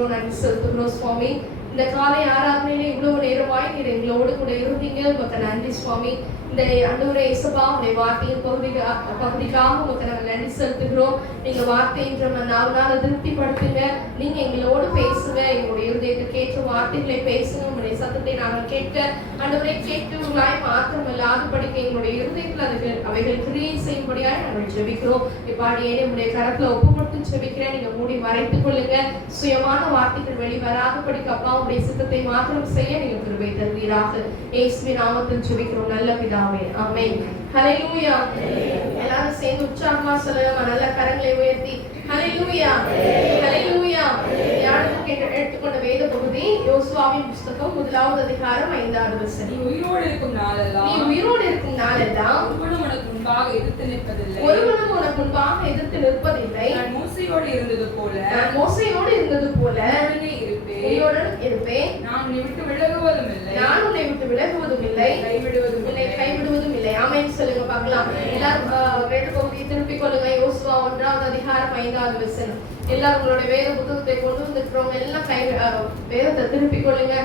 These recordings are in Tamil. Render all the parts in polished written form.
துதிக்கிறோம், நன்றி செலுத்துகிறோம் சுவாமி. இந்த காலை ஆராதனையில இவ்வளவு நேரமாய் நீர் எங்களோடு கூட இருந்தீங்க. உமக்கு நன்றி சுவாமி. இந்த ஆண்டவரே இயேசுவா உடைய வார்த்தையின் பகுதிக்காக உமக்கு நாங்கள் நன்றி செலுத்துகிறோம். நீங்க வார்த்தை என்ற நாள் திருப்திப்படுத்துங்க. நீங்க எங்களோடு பேசுங்க, எங்களுடைய இருதயத்துக்கு ஏற்ற வார்த்தைகளை பேசுங்க. உங்களுடைய சத்தத்தை நாங்கள் கேட்க ஆண்டவரை கேட்கிறவர்களாய் மாத்திரமல்லாது படிக்க எங்களுடைய இருதயத்தில் அவைகள் கிரியை செய்யும்படியாக நாங்கள் ஜெபிக்கிறோம். இப்பாடியே உங்களுடைய கரத்துல ஒப்பு கொடுத்து ஜெபிக்கிறேன். நீங்க மூடி மறைத்துக் கொள்ளுங்க. சுயமான வார்த்தைகள் வெளிவராத படிக்க அப்பா உடைய சித்தத்தை மாத்திரம் செய்ய நீங்க கிருபை தருவீராக. இயேசுவின் நாமத்தில் ஜெபிக்கிறோம் நல்ல பிதாவே, ஆமென். ஹல்லேலூயா. எல்லாரும் சேர்ந்து உற்சாகமா சொல்லலாம். நல்ல கரங்களை உயர்த்தி ஹல்லேலூயா, ஹல்லேலூயா. யாருக்கு எடுத்துக்கொண்ட வேத பகுதி யோசுவாவின் புத்தகம் 1வது அதிகாரம் 5வது வசனம். நீ உயிரோடு இருக்கும் நாளெல்லாம் ஒருவனும் உனக்கு முன்பாக எதிர்த்து நிற்பதில்லை. நான் மோசேயோடு இருந்தது போல உன்னுடன் இருப்பேன். நான் உன்னை விட்டு விலகுவதும் இல்லை, கைவிடுவதும் இல்லை. ஆமென் சொல்லுங்க பார்க்கலாம். எல்லாரும் வேத பகுதியை திருப்பிக் கொள்ளுங்க. யோசுவா 1வது அதிகாரம் 5வது வசனம். எல்லாரும் உங்களுடைய வேத புத்தகத்தை கொண்டு வந்துக்கிறோம். எல்லாம் வேதத்தை திருப்பிக் கொள்ளுங்க.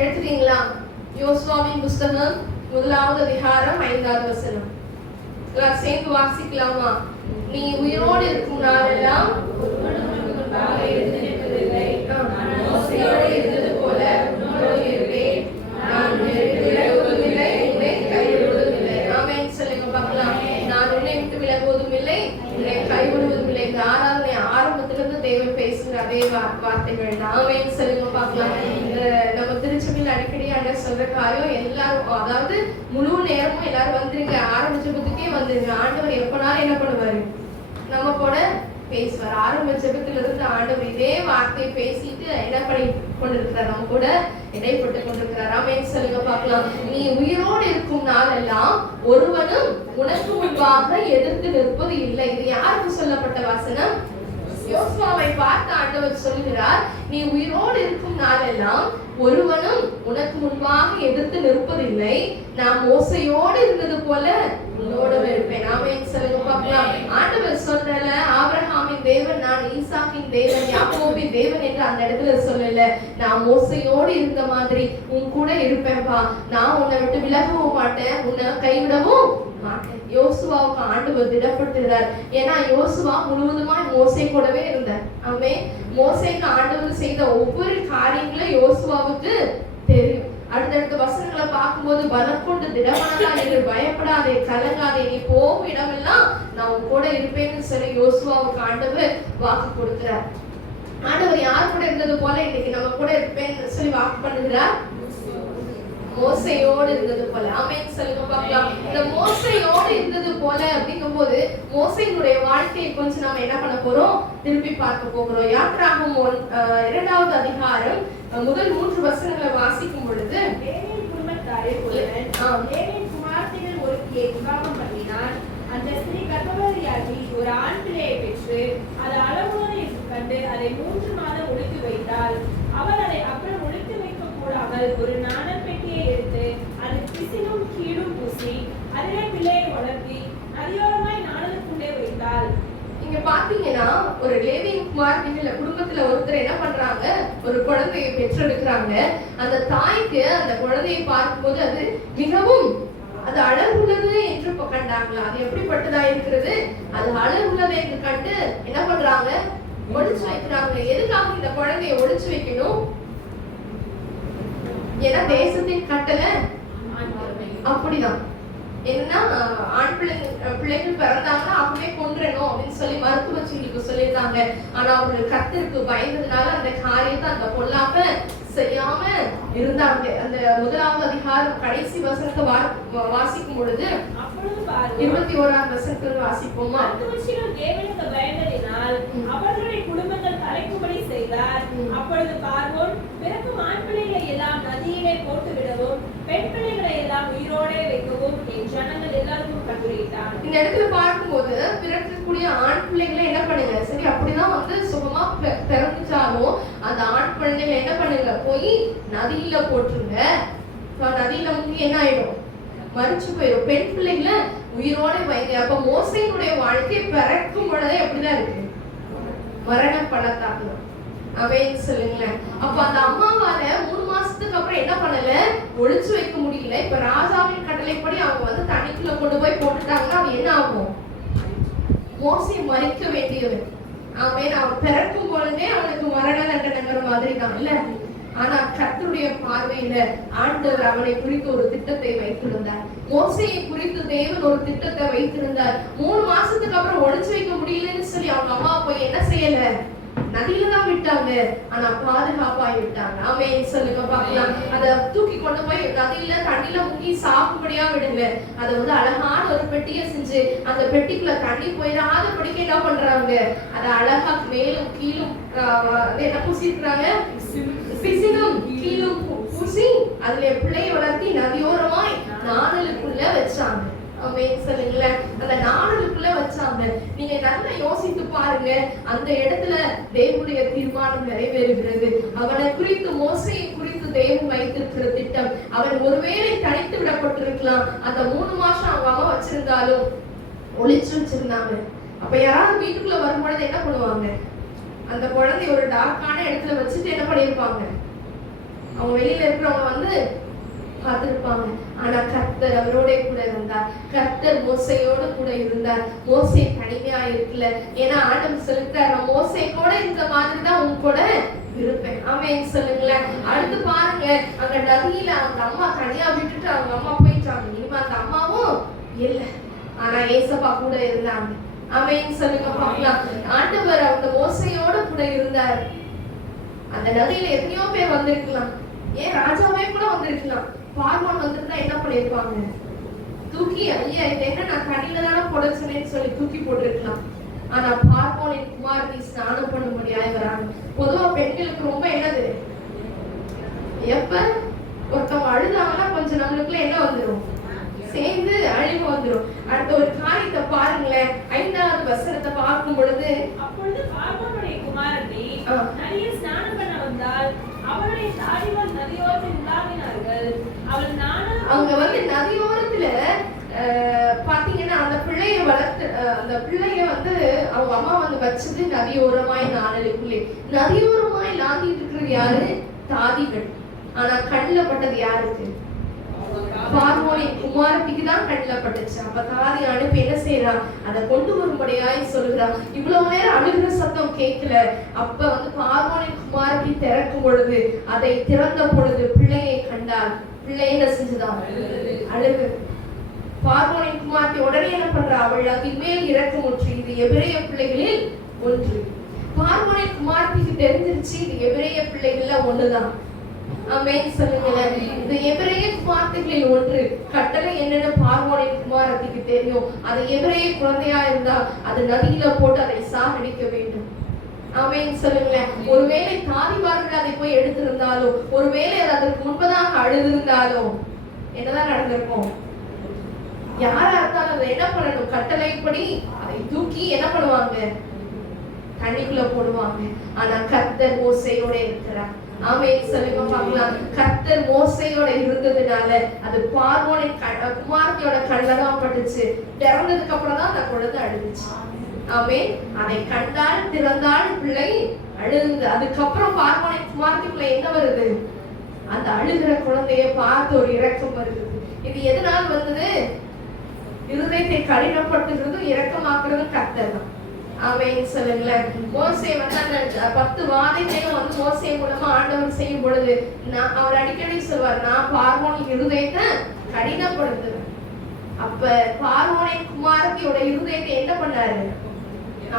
எடுத்துட்டீங்களா? யோசுவாவின் புத்தகம் 1வது அதிகாரம் 5வது வசனம். எல்லாரும் சேர்ந்து வாசிக்கலாமா? நீ உயிரோடு இருக்கும் நாளெல்லாம் இருந்தது போல உன்னோடு இருப்பேன். நான் உன்னை விட்டு விலகுவதும் இல்லை, உன்னை கைவிடுவதும் இல்லை. ஆமென் சொல்லுங்க பார்க்கலாம். நான் உன்னை விட்டு விலகுவதும் இல்லை, உன்னை கைவிடுவதும் இல்லை. இந்த ஆராதனை ஆரம்பத்திலிருந்து தேவன் பேசுகிற அதே வார்த்தைகள். ஆமென் சொல்லுங்க பார்க்கலாம். நம்ம திருச்சபையில் அடிக்கடி அண்ணன் சொல்ற காரியம் எல்லாரும், அதாவது முழு நேரமும் எல்லாரும் வந்துருங்க, ஆரம்பிச்சபத்துக்கே வந்துருங்க. ஆண்டவர் எப்பனாலும் என்ன பண்ணுவாரு? நம்ம கூட பேசுவார். ஆரம்ப ஜெபத்துல இருந்து ஆண்டவர் இதே வார்த்தையை பேசிட்டு என்ன பண்ணி கொண்டிருக்கிறார்? நம்ம கூட இடைப்பட்டு கொண்டிருக்கிறார். ஆமென் சொல்லுங்க பார்க்கலாம். நீ உயிரோடு இருக்கும் நாளெல்லாம் ஒருவனும் உனக்கு முன்பாக எதிர்த்து நிற்பது இல்லை. இது யாருக்கு சொல்லப்பட்ட வசனம்? யோசுவாவை பார்த்து ஆண்டவர் சொல்கிறார், நீ உயிரோடு இருக்கும் நாளெல்லாம் ஒருவனும் உனக்கு முன்பாக எதிர்த்து நிற்பதில்லை. நான் மோசையோடு இருந்தது போல உன்னோடு இருப்பேன். ஆமென் சொல்லுங்க பார்க்கலாம். ஆண்டவர் சொல்றல, ஆபிரகாமின் தேவன் நான், ஈசாக்கின் தேவன், யாக்கோபின் தேவன் என்று அந்த இடத்துல சொல்லல. நான் மோசையோடு இருந்த மாதிரி உன் கூட இருப்பேன்பா. நான் உன்னை விட்டு விலகவும் மாட்டேன், உன்னை கைவிடவும் மாட்டேன். யோசுவாவுக்கு ஆண்டவர் திடப்படுத்துகிறார். ஏன்னா யோசுவா முழுவதுமாய் மோசே கூடவே இருந்தார். ஆமென். மோசேக்கு ஆண்டவர் செய்த ஒவ்வொரு காரியங்களும் யோசுவாவுக்கு தெரியும். அடுத்தடுத்த வசனங்களை பார்க்கும்போது பலம் கொண்டு திடமானதா, பயப்படாதே, கலங்காதே, நீ போகும் இடமெல்லாம் நான் உன் கூட இருப்பேன்னு சொல்லி யோசுவாவுக்கு ஆண்டவர் வாக்கு கொடுக்கிறார். ஆண்டவர் யார் கூட இருந்தது போல இன்னைக்கு நம்ம கூட இருப்பேன்னு சொல்லி வாக்கு பண்ணுகிறார். மோசையோடு இருந்தது போல. ஆமென் சொல்லுங்க பார்க்கலாம். இந்த மோசையோடு இருந்தது போல அப்படிங்கும்போது மோசையினுடைய வாழ்க்கையை கொஞ்சம் நாம என்ன பண்ண போறோம்? திருப்பி பார்க்க போகிறோம். யாத்ராகமம் 2வது அதிகாரம் முதல் 3 வசனங்களை வாசிக்கும் பொழுது, லேவியின் குடும்பத்தாரே ஒருவன் லேவியின் குமார்த்திகள் ஒருத்தியை விவாகம் பண்ணினான். அந்த ஸ்திரீ கர்ப்பவதியாகி ஒரு ஆண் பிள்ளையை பெற்று அது அளவோடு என்று கண்டு அதை 3 மாதம் ஒளித்து வைத்தாள். அவள் அதை அப்புறம் ஒளித்து வைக்க கூடாமல் ஒரு நாணல் பெட்டியை எடுத்து அது பிசினும் கீழும் பூசி அதிலே பிள்ளையை வளர்த்தி நதியோரமாய் நாணலுக்குள்ளே வைத்தாள். இங்க பாத்தீங்கன்னா ஒரு லேவியின் குமார்த்திகள் குடும்பத்துல ஒருத்தர் என்ன பண்றாங்க? ஒரு குழந்தையை பெற்றெடுக்கிறாங்க. அந்த தாய்க்கு அந்த குழந்தையை பார்க்கும்போது அது மிகவும் அது அழகுள்ளது என்று கண்டாங்களா? அது எப்படிப்பட்டதா இருக்கிறது? அது அழகுள்ளது என்று கண்டு என்ன பண்றாங்க? ஒளிச்சு வைக்கிறாங்க. எதுக்காக இந்த குழந்தையை ஒளிச்சு வைக்கணும்? ஏன்னா தேசத்தின் கட்டளை அப்படிதான். என்னன்னா ஆண் பிள்ளைகள் பிறந்தாங்கன்னா அப்பவே கொன்றணும் அப்படின்னு சொல்லி மருத்துவச்சிகளுக்கு சொல்லியிருக்காங்க. ஆனா அவர்கள் கர்த்தருக்கு பயந்ததுனால அந்த காரியத்தை அந்த பொல்லாம செய்யாம இருந்தாங்க. அந்த 1வது அதிகாரம் கடைசி வசனத்தை வாசிக்கும் பொழுது 21வது வசனத்தில் வாசிப்போமா? தேவனுக்கு பயந்ததினால் அவர்களுடைய குடும்பங்கள் தலைக்கும்படி செய்தார். அப்பொழுது பார்வோன் பிறக்கும் ஆண் பிள்ளைகளை எல்லாம் நதியிலே போட்டு விடவும் பெண் பிள்ளைகளை எல்லாம் உயிரோடே வைக்கவும் என் ஜனங்கள் எல்லாருக்கும் கட்டளையிட்டார். இந்த இடத்துல பார்க்கும்போது பிறக்கக்கூடிய ஆண் பிள்ளைகளை என்ன பண்ணுங்க? சரி, அப்படிதான் வந்து சுகமா பிறந்துச்சாலும் அந்த ஆண் பிள்ளைகளை என்ன பண்ணுங்க? போய் நதியில போட்டுருங்க. நதியில முங்கி என்ன ஆயிடும்? மறிச்சு போயிடும். பெண் பிள்ளைகளை உயிரோட வைங்க. அப்ப மோசையினுடைய வாழ்க்கை பிறக்கும் பொழுதே எப்படிதான் இருக்கு? மரண பள்ளத்தாக்குதான். ஆமென் சொல்லுங்களேன். அப்ப அந்த அம்மாவால 3 மாசத்துக்கு அப்புறம் என்ன பண்ணல, ஒளிச்சு வைக்க முடியல. இப்ப ராஜாவின் கட்டளைப்படி அவங்க வந்து தண்ணிக்குள்ள கொண்டு போய் போட்டுட்டாங்கன்னா அது என்ன ஆகும்? மோசே மரிக்க வேண்டியவன். ஆமென். அவன் பிறக்கும் பொழுதே அவனுக்கு மரண தண்டனைங்கிற மாதிரி தான் இல்ல. ஆனா கர்த்தருடைய பார்வையில ஆண்டவர் அவனை குறித்து ஒரு திட்டத்தை வைத்திருந்தார். மோசையை குறித்து தேவன் ஒரு திட்டத்தை வைத்திருந்தார். 3 மாசத்துக்கு அப்புறம் ஒளிச்சு வைக்க முடியலன்னு சொல்லி அவங்க அம்மா போய் என்ன செய்யல, நதியில தான் விட்டாங்க. ஆனா பாதுகாப்பாய் விட்டாங்க. ஆமென் சொல்லுங்க பார்க்கலாம். அத தூக்கி கொண்டு போய் நதியில தண்ணியில முங்கி சாப்பிடும்படியா விடுங்க. அதை வந்து அழகான ஒரு பெட்டியை செஞ்சு அந்த பெட்டிக்குள்ள தண்ணி போயிடாதபடிக்கு என்ன பண்றாங்க, அதை அழகா மேலும் கீழும் என்ன பூசிருக்கிறாங்க, பிசினும் கீழும் பூசி அதுல பிள்ளையை வளர்த்தி நதியோரமாய் நாணலுக்குள்ள வச்சாங்க. ஆமென் சொல்லுங்களேன். அந்த நாணலுக்குள்ள வச்சாங்க. நீங்க நல்லா யோசித்து பாருங்க. அந்த இடத்துல தேவனுடைய தீர்மானம் நிறைவேறுகிறது. அவனை குறித்து, மோசையை குறித்து தேவன் வைத்திருக்கிற திட்டம். அவன் ஒருவேளை தனித்து விடப்பட்டிருக்கலாம். அந்த 3 மாசம் அவங்க அம்மா வச்சிருந்தாலும் ஒளிச்சு வச்சிருந்தாங்க. அப்ப யாராவது வீட்டுக்குள்ள வரும்பொழுது என்ன பண்ணுவாங்க, அந்த குழந்தை ஒரு டார்க்கான இடத்துல வச்சுட்டு என்ன பண்ணிருப்பாங்க, அவங்க வெளியில இருக்கிறவங்க வந்து பார்த்திருப்பாங்க. ஆனா கர்த்தர் அவரோட கூட இருந்தார். கர்த்தர் மோசையோடு கூட இருந்தார். மோசே தனிமையா இருக்கல. ஏன்னா ஆண்டவர் சொல்லிட்டார், நான் மோசே கூட இருந்த மாதிரி தான் உங்க கூட இருப்பேன். ஆமென் சொல்லுங்களேன். அடுத்து பாருங்க, அங்க நதியில அவங்க அம்மா தனியா விட்டுட்டு அவங்க அம்மா போயிட்டாங்க. இனிமே அந்த அம்மாவும் இல்ல. ஆனா ஏசப்பா கூட இருந்தாங்க. ஆமென் சொல்லுங்க பார்க்கலாம். ஆண்டவர் அந்த மோசையோட கூட இருந்தார். அந்த நதியில எத்தனையோ பேர் வந்திருக்கலாம். ஏன் ராஜாவே கூட வந்திருக்கலாம். பார்வோன் வந்திருந்தா என்ன பண்ணிருப்பாங்க, தூக்கி ஐயா இது என்ன நான் தண்ணியில தானே போட சொன்னேன்னு சொல்லி தூக்கி போட்டிருக்கலாம். ஆனா பார்வோனின் குமாரத்தி ஸ்நானம் பண்ணும்படியாய் வராங்க. பொதுவா பெண்களுக்கு ரொம்ப என்னது, எப்ப ஒருத்தவங்க அழுதாங்கன்னா கொஞ்சம் நம்மளுக்குள்ள என்ன வந்துடும், சேர்ந்து அழிவு வந்துடும். அடுத்த ஒரு காரியத்தை பாருங்களேன். 5வது வசனத்தை பார்க்கும் பொழுது, அப்பொழுது பார்வோனுடைய குமாரத்தி நதியில் ஸ்நானம் பண்ண வந்தால் அவருடைய தாடிகள் நதியோரத்தில் உலாவினார்கள். அவள் நானும் அவங்க வந்து நதியோரத்துல பாத்தீங்கன்னா அந்த பிள்ளைய வளர்த்து, அந்த பிள்ளைய வந்து அவங்க அம்மா வந்து வச்சது நதியோரமாய் நாணலுக்குள்ளே. நதியோரமாய் லாந்திட்டு இருக்கிறது யாரு, தாதிகள். ஆனா கண்ணில் பட்டது யாருக்கு, பார்வோனின் குமாரத்திக்கு தான் கண்ணில் பட்டுச்சு. அப்ப தாதி அனுப்பி என்ன செய்யறா, அதை கொண்டு வரும்படியாய் சொல்லுறா. இவ்வளவு நேரம் அழுகிற சத்தம் கேட்கல. அப்ப வந்து பார்வோனின் குமாரத்தி திறக்கும் பொழுது, அதை திறந்த பொழுது பிள்ளையை கண்டால், பிள்ளை என்ன செஞ்சுதான், அழுகு. பார்வோனின் குமாரத்தி உடனே என்ன பண்றா, அவள் அதன் மேல் இரக்கமுற்று, இது எபிரேய பிள்ளைகளில் ஒன்று. பார்வோனின் குமாரத்திக்கு தெரிஞ்சிருச்சு இது எபிரேய பிள்ளைகள்ல ஒண்ணுதான். ஆமென் சொல்லுங்களேன். இந்த எபிரேய குமாரத்திகளில் ஒன்று. கட்டளை என்னன்னு பார்வோனின் குமாரத்திக்கு தெரியும். அது எபிரேய குழந்தையா இருந்தா அது நதியில போட்டு அதை சாகடிக்க வேண்டும். ஆமென் சொல்லுங்களேன். ஒருவேளை தாதிமார்கள் அதை போய் எடுத்திருந்தாலோ, ஒருவேளை அதற்கு முன்பதாக அழுதிருந்தாலோ என்னதான் நடந்திருக்கும், யாரா இருந்தாலும் அதை என்ன பண்ணணும், கட்டளைப்படி அதை தூக்கி என்ன பண்ணுவாங்க, தண்ணிக்குள்ள போடுவாங்க. ஆனா கர்த்தர் மோசையோட இருக்கிறார். ஆமென் சொல்லுங்க பார்க்கலாம். கர்த்தர் மோசையோட இருந்ததுனால அது பார்வோனின் குமாரத்தியோட கண்ணதான் பட்டுச்சு. திறந்ததுக்கு அப்புறம் தான் அந்த குழந்தை அழுதுச்சு. ஆமென். அதை கண்டால் திறந்தால் பிள்ளை அழுது. அதுக்கப்புறம் பார்வோனின் குமாரத்திக்குள்ள என்ன வருது, அந்த அழுகிற குழந்தைய பார்த்து ஒரு இரக்கம் வருது. இது எதனால் வந்தது, இருதயத்தை கடினப்படுத்துகிறதும் இரக்கமாக்குறதும் கர்த்தர் தான். ஆமென் சொல்லுங்களேன். மோசே வந்து அந்த 10 வாதைகளையும் வந்து மோசே மூலமா ஆண்டவர் செய்யும் பொழுது அவர் அடிக்கடி சொல்வார், நான் பார்வோனின் இருதயத்தை கடினப்படுத்துவேன். அப்ப பார்வோனின் குமாரத்தியோட இருதயத்தை என்ன பண்ணாரு,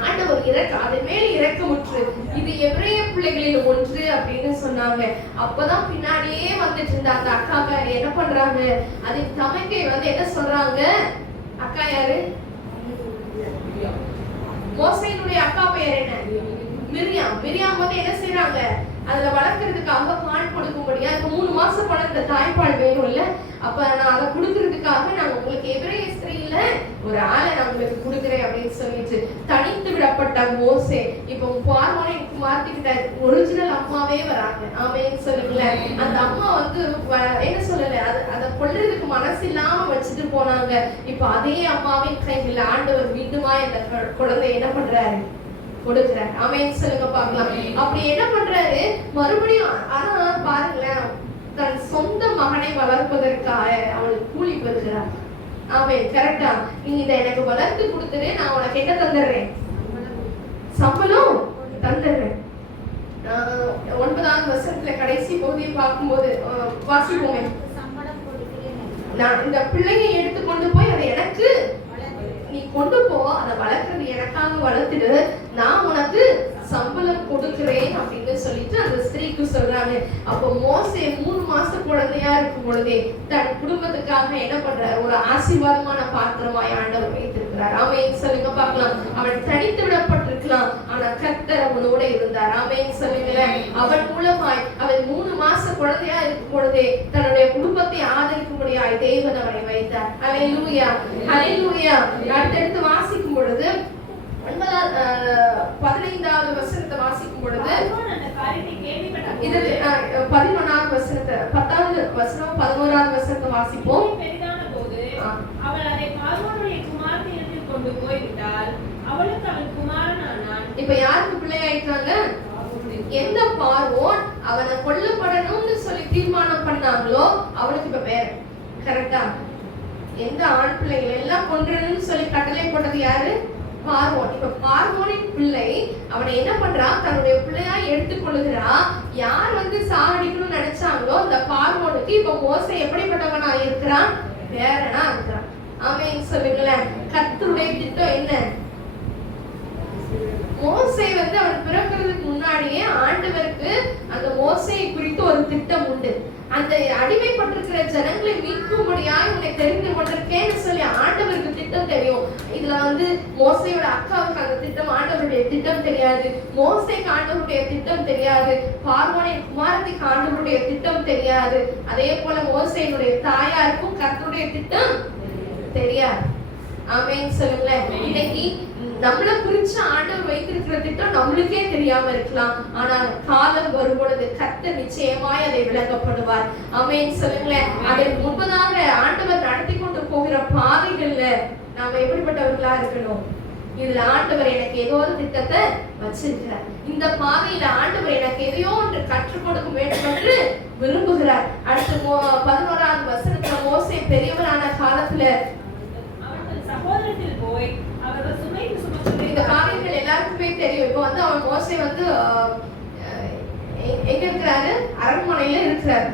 ஆண்டவர் அதன் மேல இரக்கமுற்று, இது எபிரேய பிள்ளைகளில் ஒன்று அப்படின்னு சொன்னாங்க. அப்பதான் பின்னாடியே வந்துட்டு இருந்த அந்த அக்கா என்ன பண்றாங்க, அதுக்கு தமக்கை வந்து என்ன சொல்றாங்க, அக்கா யாரு, மோசேயினுடைய அக்கா பெயர் என்ன, மிரியாம். மிரியாம் வந்து என்ன செய்யறாங்க, அதுல வளர்க்கறதுக்காக பால் கொடுக்கும்படியா, இப்ப 3 மாசம் வளர்ந்த தாய்ப்பால் வேணும் இல்ல, அப்ப நான் அதை கொடுக்கறதுக்காக நான் உங்களுக்கு எபிரேய ஸ்திரீல ஒரு ஆளை நான் உங்களுக்கு கொடுக்குறேன் அப்படின்னு சொல்லிட்டு தனித்து விடப்பட்ட மோசே இப்போ பார்வோனின் குமாரத்திக்கிட்ட ஒரிஜினல் அம்மாவே வராங்க. ஆமென் சொல்லுங்களேன். அந்த அம்மா வந்து என்ன சொல்லல, அதை கொள்றதுக்கு மனசு இல்லாம வச்சுட்டு போனாங்க. இப்ப அதே அம்மாவின் கையில் ஆண்டவர் மீண்டுமா இந்த குழந்தை என்ன பண்றாரு, கொடுக்கிறார். ஆமென் சொல்லுங்க பார்க்கலாம். அப்படி என்ன பண்றாரு மறுபடியும்? ஆனா பாருங்களேன், தன் சொந்த மகனை வளர்ப்பதற்காக அவளுக்கு கூலி பெறுகிறார். ஆமென். கரெக்டா? நீ இதை எனக்கு வளர்த்து கொடுத்துரு, நான் உனக்கு என்ன தந்துடுறேன்? சம்பளம் தந்துடுறேன். 9வது வசனத்துல கடைசி பகுதியை பார்க்கும்போது வாசிப்போமே. நான் இந்த பிள்ளையை எடுத்துக்கொண்டு போய் அதை எனக்கு நீ கொண்டு போ, அதை வளர்க்கறது எனக்காக வளர்த்துடு, நான் உனக்கு சம்பளம் கொடுக்கிறேன் அப்படின்னு சொல்லிட்டு அந்த ஸ்திரீக்கு சொல்றாங்க. அப்போ மோசே 3 மாச குழந்தையா இருக்கும் பொழுதே தன் குடும்பத்துக்காக என்ன பண்றாரு? ஒரு ஆசீர்வாதமான பாத்திரமாய் ஆண்டவர் வைத்திருக்கிறார். ஆமென் சொல்லுங்க பார்க்கலாம். அவன் தனித்து விடப்பட்டிருக்கலாம், ஆனா கர்த்தர் அவனோட இருந்தார். ஆமென் சொல்லுங்களேன். அவன் மூலமாய் அவன் 3 மாச குழந்தையா இருக்கும் பொழுதே தன்னுடைய குடும்பத்தை ஆதரிக்கும்படியாய் தேவன் அவனை வைத்தார். ஹல்லேலூயா, ஹல்லேலூயா. அடுத்து வாசிக்கும் பொழுது 15வது வசனத்தை வாசிக்கும் பொழுது இது 11வது வசனத்தை 10வது வசனம் 11வது வசனத்தை வாசிப்போம். அவள் அதை பார்வோனுடைய குமாரத்தினிடத்தில் கொண்டு போய்விட்டாள். அவளுக்கு அவன் குமாரனானான். இப்ப யாருக்கு பிள்ளையாயிட்டாங்க? எந்த பார்வோன் அவனை கொல்லப்படணும்னு சொல்லி தீர்மானம் பண்ணாங்களோ அவனுக்கு இப்ப வேற. கரெக்டா? எந்த ஆண் பிள்ளைகள் எல்லாம் கொன்றணும்னு சொல்லி கட்டளை போட்டது யாரு? பார்வோன். இப்ப பார்வோனின் பிள்ளை அவனை என்ன பண்றா? தன்னுடைய பிள்ளையா எடுத்துக்கொள்ளுகிறா. யார் சாகடிக்கணும்னு நினைச்சாங்களோ அந்த பார்வோனுக்கு இப்ப மோசே எப்படிப்பட்டவனா இருக்கிறான்? வேறனா இருக்கிறான். ஆமென் சொல்லுங்களேன். கர்த்தருடைய திட்டம் என்ன? மோசே அவன் பிறக்கிறதுக்கு முன்னாடியே ஆண்டவருக்கு அந்த மோசேயை குறித்து ஒரு திட்டம் உண்டு. அந்த அடிமைப்பட்டிருக்கிற ஜனங்களை மீட்கும்படியாய் உன்னை தெரிந்து கொண்டிருக்கேன்னு சொல்லி ஆண்டவருக்கு திட்டம் தெரியும். இதுல மோசையோட அக்காவுக்கு அந்த திட்டம் ஆண்டவருடைய திட்டம் தெரியாது. மோசைக்கு ஆண்டவருடைய திட்டம் தெரியாது. பார்வோனை குமாரத்திற்கு ஆண்டவருடைய திட்டம் தெரியாது. அதே போல மோசையினுடைய தாயாருக்கும் கர்த்தருடைய திட்டம் தெரியாது. ஆமென் சொல்லுங்களேன். இன்னைக்கு நம்மள குறிச்சு ஆண்டவர் வைத்திருக்கிற திட்டம் நம்மளுக்கே தெரியாம இருக்கலாம். ஆனால் காலம் வரும்பொழுது கர்த்தர் நிச்சயமாய் அதை விளக்கப்படுவார். ஆமென் சொல்லுங்களேன். அதை முன்பதாக ஆண்டவர் நடத்தி கொண்டு போகிற பாதைகள்ல நாம எப்படிப்பட்டவர்களா இருக்கணும்? இதுல ஆண்டவர் எனக்கு ஏதோ ஒரு திட்டத்தை வச்சிருக்கிறார். இந்த பாதையில ஆண்டவர் எனக்கு எதையோ ஒன்று கற்றுக் கொடுக்க வேண்டும் என்று விரும்புகிறார். அடுத்து 11வது வசனத்துல மோசே பெரியவரான காலத்துல சகோதரத்தில் போய் அவர்கள் சுமைக்கு சுமந்து இந்த காரியங்கள் எல்லாருக்குமே தெரியும். இப்போ அவன் மோசே எங்க இருக்கிறாரு? அரண்மனையில இருக்கிறார்.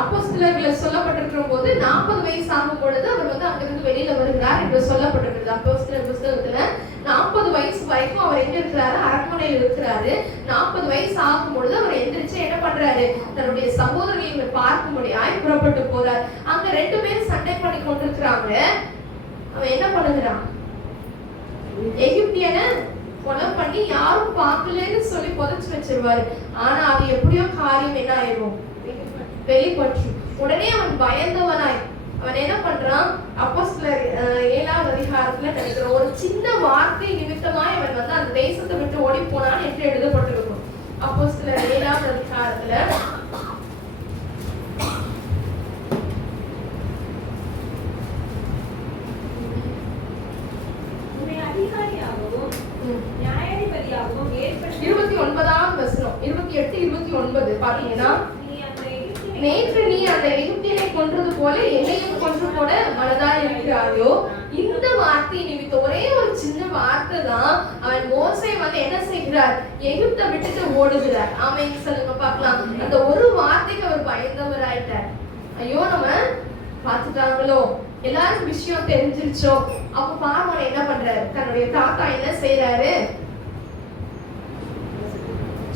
அப்போஸ்தலர்கள்ல சொல்லப்பட்டிருக்கிற போது 40 வயசு ஆகும் பொழுது அவர் அங்கிருந்து வெளியில வருகிறார் என்று சொல்லப்பட்டிருக்கிறது. அப்போஸ்தலர் புத்தகத்துல 40 வயசு வரைக்கும் அவர் எங்க இருக்கிறாரு? அரண்மனையில் இருக்கிறாரு. 40 வயசு ஆகும் பொழுது அவர் எந்திரிச்சு என்ன பண்றாரு? தன்னுடைய சகோதரர்களை பார்க்கும்படியாய் புறப்பட்டு போறார். அங்க 2 பேரும் சண்டை பண்ணி கொண்டிருக்கிறாங்க. அவன் என்ன பண்ணுகிறான்? எகிப்தியனை கொலை பண்ணி யாரும் பார்க்கலன்னு சொல்லி புதைச்சு வச்சிருவாரு. ஆனா அது எப்படியோ காரியம் என்ன ஆயிரும்? வெளிப்பட்டு உடனே அவன் பயந்தவனாய் அவன் என்ன பண்றான்? அப்போஸ்தலர் 7வது அதிகாரத்துல நினைக்கிற ஒரு சின்ன வார்த்தை நிமித்தமாய் அவன் அந்த தேசத்தை விட்டு ஓடி போனான் என்று எழுதப்பட்டிருக்கும். அப்போஸ்தலர் 7வது அதிகாரத்துல நியாயாதிபதியாகவும் 29வது வசனம் 28 29 பாத்தீங்கன்னா, நேற்று நீ அந்த எகிப்தியனை கொன்றது போல என்னையும் கொன்று போட மனதாய் இருக்கிறாயோ? இந்த வார்த்தை நிமித்தம் ஒரே ஒரு சின்ன வார்த்தை தான் அவன் மோசே என்ன செய்கிறார்? எகிப்தை விட்டுட்டு ஓடுகிறார். ஆமென் சொல்லுங்க பார்க்கலாம். அந்த ஒரு வார்த்தைக்கு அவர் பயந்தவராயிட்டார். ஐயோ நம்ம பார்த்துட்டாங்களோ, எல்லாருக்கும் விஷயம் தெரிஞ்சிருச்சோ. அப்ப பார்வோன் என்ன பண்றாரு? தன்னுடைய தாத்தா என்ன செய்யறாரு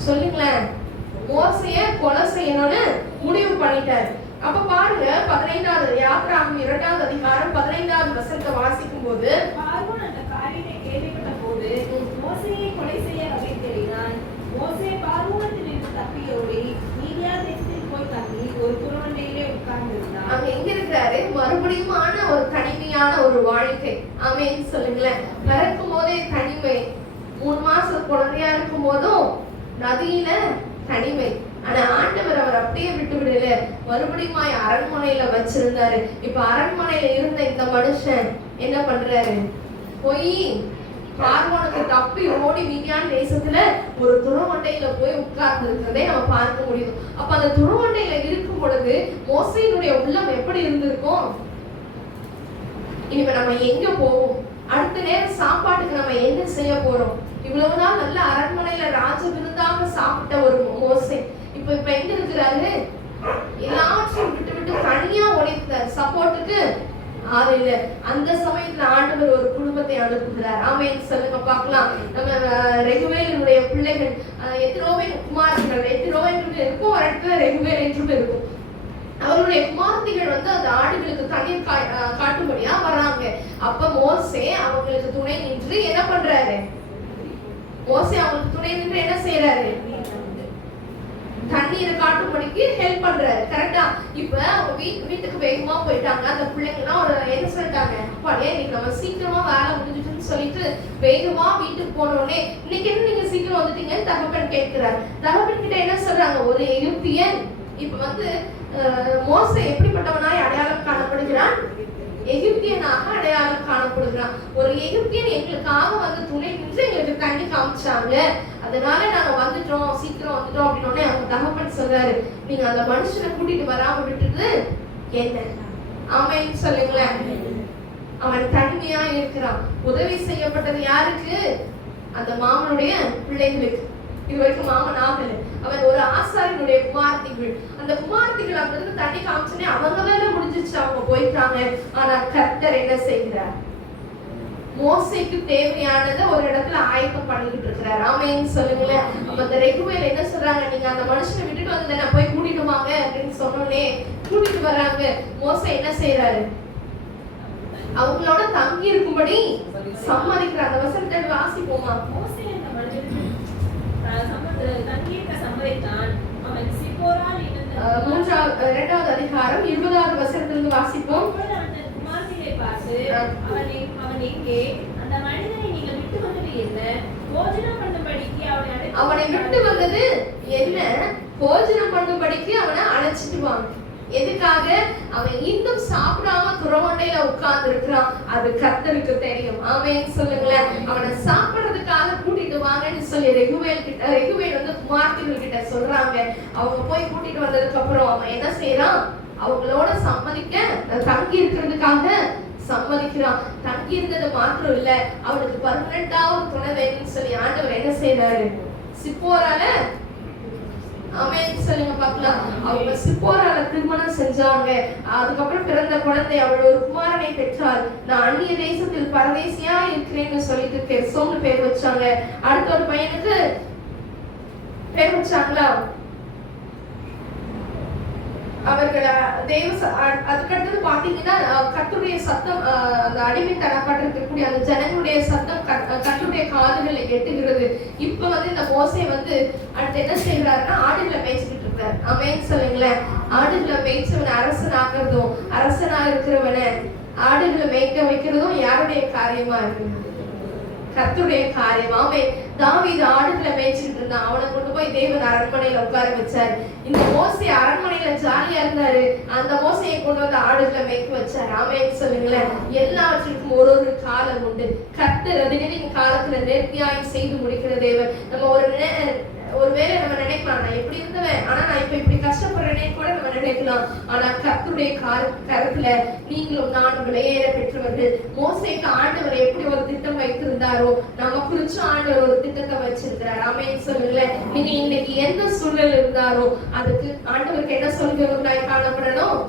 சொல்லுங்களேன்? மோசைய கொலை செய்யணும்னு முடிவு பண்ணிட்டாரு. அப்ப பாருங்க 15வது யாத்ராகமம் 2வது அதிகாரம் 15வது வசனத்தை வாசிக்கும் போது, பார்வோன் அந்த காரியத்தை கேள்விப்பட்ட போது மோசேயை கொலை செய்ய வகை தேடினான். மோசே பார்வோனிடமிருந்து தப்பியோடி மீதியான் தேசத்தில் போய் தங்கி ஒரு குறுவண்டையிலே உட்கார்ந்திருந்தான். அங்க எங்க இருக்கிறாரு? மறுபடியுமான ஒரு தனிமையான ஒரு வாழ்க்கை. ஆமென் சொல்லுங்களேன். பிறக்கும் போதே தனிமை. 3 மாசம் குழந்தையா இருக்கும் போதும் நதியில தனிமை. ஆனா ஆண்டவர் அவர் அப்படியே விட்டு விடல. மறுபடியும் அரண்மனையில வச்சிருந்தாரு. இப்ப அரண்மனையில இருந்த இந்த மனுஷன் என்ன பண்றாரு? போய் பார்வோனுக்கு தப்பி ஓடி மீதியான தேசத்துல ஒரு துறவண்டையில போய் உட்கார்ந்து இருக்கிறதே நம்ம பார்க்க முடியும். அப்ப அந்த துறவண்டையில இருக்கும் பொழுது மோசேயினுடைய உள்ளம் எப்படி இருந்திருக்கும்? இனிமே நம்ம எங்க போவோம், அடுத்த நேரம் சாப்பாட்டுக்கு நம்ம என்ன செய்ய போறோம்? இவ்வளவு நாள் நல்ல அரண்மனையில ராஜ விருந்தாக சாப்பிட்ட ஒரு மோசே இப்ப எங்க இருக்கிறாரு? எல்லாத்தையும் விட்டு விட்டு தனியா உடைத்தார். சப்போர்ட்டுக்கு ஆறு இல்ல. அந்த சமயத்துல ஆண்டவர் ஒரு குடும்பத்தை அனுப்புகிறார். ஆமென் சொல்லுங்க பார்க்கலாம். நம்ம ரெகுவேலினுடைய பிள்ளைகள் எத்திரோவேல் குமாரர்கள், எத்திரோவேல் இருக்கும் ஒரு இடத்துல ரெகுவேல் என்றும் இருக்கும். அவருடைய குமாரத்திகள் வந்து அந்த ஆடுகளுக்கு தண்ணீர் காட்டும்படியா வர்றாங்க. அப்ப மோசே அவங்களுக்கு துணை நின்று என்ன பண்றாரு? மோசே அவங்களுக்கு துணை நின்று என்ன செய்யறாரு? தண்ணீரை காட்டும்படிக்கு ஹெல்ப் பண்றாரு. கரெக்டா? இப்ப அவங்க வீட்டுக்கு வேகமா போயிட்டாங்க. அந்த பிள்ளைங்க எல்லாம் ஒரு என்ன சொல்லிட்டாங்க, அப்பாடே இன்னைக்கு நம்ம சீக்கிரமா வேலை முடிஞ்சிட்டுன்னு சொல்லிட்டு வேகமா வீட்டுக்கு போனோடனே, இன்னைக்கு என்ன நீங்க சீக்கிரம் வந்துட்டீங்கன்னு தகப்பன் கேட்கிறார். தகப்பன் கிட்ட என்ன சொல்றாங்க? ஒரு எகிப்தியன். இப்ப வந்து மோசே எப்படிப்பட்டவனாய் அடையாளம் காணப்படுகிறான்? எகிப்தியனாக அடையாளம் காணப்படுகிறான். ஒரு எகிப்தியன் எங்களுக்காக வந்து துணை நின்று எங்களுக்கு தண்ணி காமிச்சாங்க, அதனால நாங்க வந்துட்டோம், சீக்கிரம் வந்துட்டோம் அப்படின்னு அவங்க தகப்பன் சொல்றாரு, நீங்க அந்த மனுஷனை கூட்டிட்டு வராம விட்டுட்டு என்ன? ஆமென் சொல்லுங்களேன். அவன் தனிமையா இருக்கிறான். உதவி செய்யப்பட்டது யாருக்கு? அந்த மாமனுடைய பிள்ளைகளுக்கு. இது வரைக்கும் மாமன் ஆகல. அவன் ஒரு ஆசாரியனுடைய குமார்த்திகள். அந்த குமார்த்திகள் அங்க இருந்து தண்ணி காமிச்சனே அவங்களால முடிஞ்சிச்சு, அவங்க போயிட்டாங்க. ஆனா கர்த்தர் என்ன செய்கிறார்? மோசேக்கு தேவையானதை ஒரு இடத்துல ஆயத்தம் பண்ணிட்டு இருக்கிறார். ஆமென் சொல்லுங்களேன். அப்ப அந்த ரெகுவேல் என்ன சொல்றாங்க, நீங்க அந்த மனுஷனை விட்டுட்டு வந்து நான் போய் கூட்டிட்டு வாங்க அப்படின்னு சொன்னோடனே கூட்டிட்டு வர்றாங்க. மோசே என்ன செய்யறாரு? அவங்களோட தங்கி இருக்கும்படி சம்மதிக்கிறார். அந்த வசனத்தை வாசிப்போமா? மோசே அந்த மனிதனுக்கு தங்கியிருக்க சம்மதித்தான். அவன் சிப்போரால் இருந்த 2வது அதிகாரம் 20வது வசனத்திலிருந்து வாசிப்போம். அந்த குமாரத்தியை பார்த்து அவன் எங்கே? அந்த மனிதனை நீங்கள் விட்டு வந்தது என்ன? போஜனம் பண்ணும்படிக்கு அவனை விட்டு வந்தது என்ன? போஜனம் பண்ணும்படிக்கு அவனை அழைச்சிட்டு வாங்க. எதுக்காக? அவன் இன்னும் சாப்பிடாம துறவண்டையில உட்கார்ந்து இருக்கிறான். அது கர்த்தருக்கு தெரியும். ஆமென் சொல்லுங்களேன். அவனை சாப்பிடுறதுக்காக கூட்டிட்டு வாங்கன்னு சொல்லி ரெகுவேல் வந்து குமார்த்திகள் கிட்ட சொல்றாங்க. அவங்க போய் கூட்டிட்டு வந்ததுக்கு அப்புறம் அவன் என்ன செய்யறான்? அவங்களோட தங்கி இருக்கிறதுக்காக சம்மதிக்கிறான். தங்கி இருந்தது மாத்திரம் இல்ல, அவனுக்கு பர்மனண்டாவது துணை வேணும்னு சொல்லி ஆண்டவர் என்ன செய்யறாரு? சிப்போரால ஆமென் சொல்லுங்க பார்க்கலாம். அவங்க சிப்போரால திருமணம் செஞ்சாங்க. அதுக்கப்புறம் பிறந்த குழந்தை அவள் ஒரு குமாரனை பெற்றாள். நான் அந்நிய தேசத்தில் பரதேசியா இருக்கிறேன்னு சொல்லிட்டு கெர்சோம்னு பேர் வச்சாங்க. அடுத்த ஒரு பையனுக்கு பேர் வச்சாங்களா? அவர்கள் அதுக்கடுத்தது பாத்தீங்கன்னா கர்த்தருடைய சத்தம், அந்த அடிமைத்தனப்பட்டிருக்கக்கூடிய அந்த ஜனங்களுடைய சத்தம் கர்த்தருடைய காதுகளை எட்டுகிறது. இப்ப வந்து இந்த மோசே வந்து அடுத்து என்ன செய்யறாருன்னா ஆடுகளை மேய்ச்சிட்டு இருக்கிறார். ஆமென் சொல்லுங்களேன். ஆடுகளை மேய்ச்சவன் அரசனாகிறதும் அரசனா இருக்கிறவனை ஆடுகளை மேய்க்க வைக்கிறதும் யாருடைய காரியமா இருக்கு? கர்த்தருடைய காரியம். ஆமென். தாவீது ஆடுகளை மேய்ச்சிட்டு இருந்தான். அவனை கொண்டு போய் தேவன் அரண்மனையில உட்கார வச்சார். இந்த மோசே அரண்மனையில ஜாலியா இருந்தாரு. அந்த மோசையை கொண்டு வந்து ஆடுகளை மேய்க்க வச்சார். ஆமென் சொல்லுங்களேன். எல்லாவற்றுக்கும் ஒரு ஒரு காலம் உண்டு. கர்த்தர் அதினின் காலத்துல நேர்த்தியாய் செய்து முடிக்கிற தேவன். நம்ம ஒருவேளை நம்ம நினைக்கலாம், நான் எப்படி இருந்தவன், ஆனா நான் இப்ப இப்படி கஷ்டப்படுறேனே கூட நம்ம நினைக்கலாம். ஆனா கர்த்தருடைய கருத்துல நீங்களும் நானும் விலையேற பெற்றவர்கள். மோசேக்கு ஆண்டவர் எப்படி ஒரு திட்டம் வைத்திருந்தாரோ நம்ம குறிச்சு ஆண்டவர் ஒரு திட்டத்தை வச்சிருக்கிறார். ஆமென் சொல்லுங்களேன். நீங்க இன்னைக்கு எந்த சூழல் இருந்தாரோ அதுக்கு ஆண்டவருக்கு என்ன சொல்கிறவர்களாய் காணப்படணும்?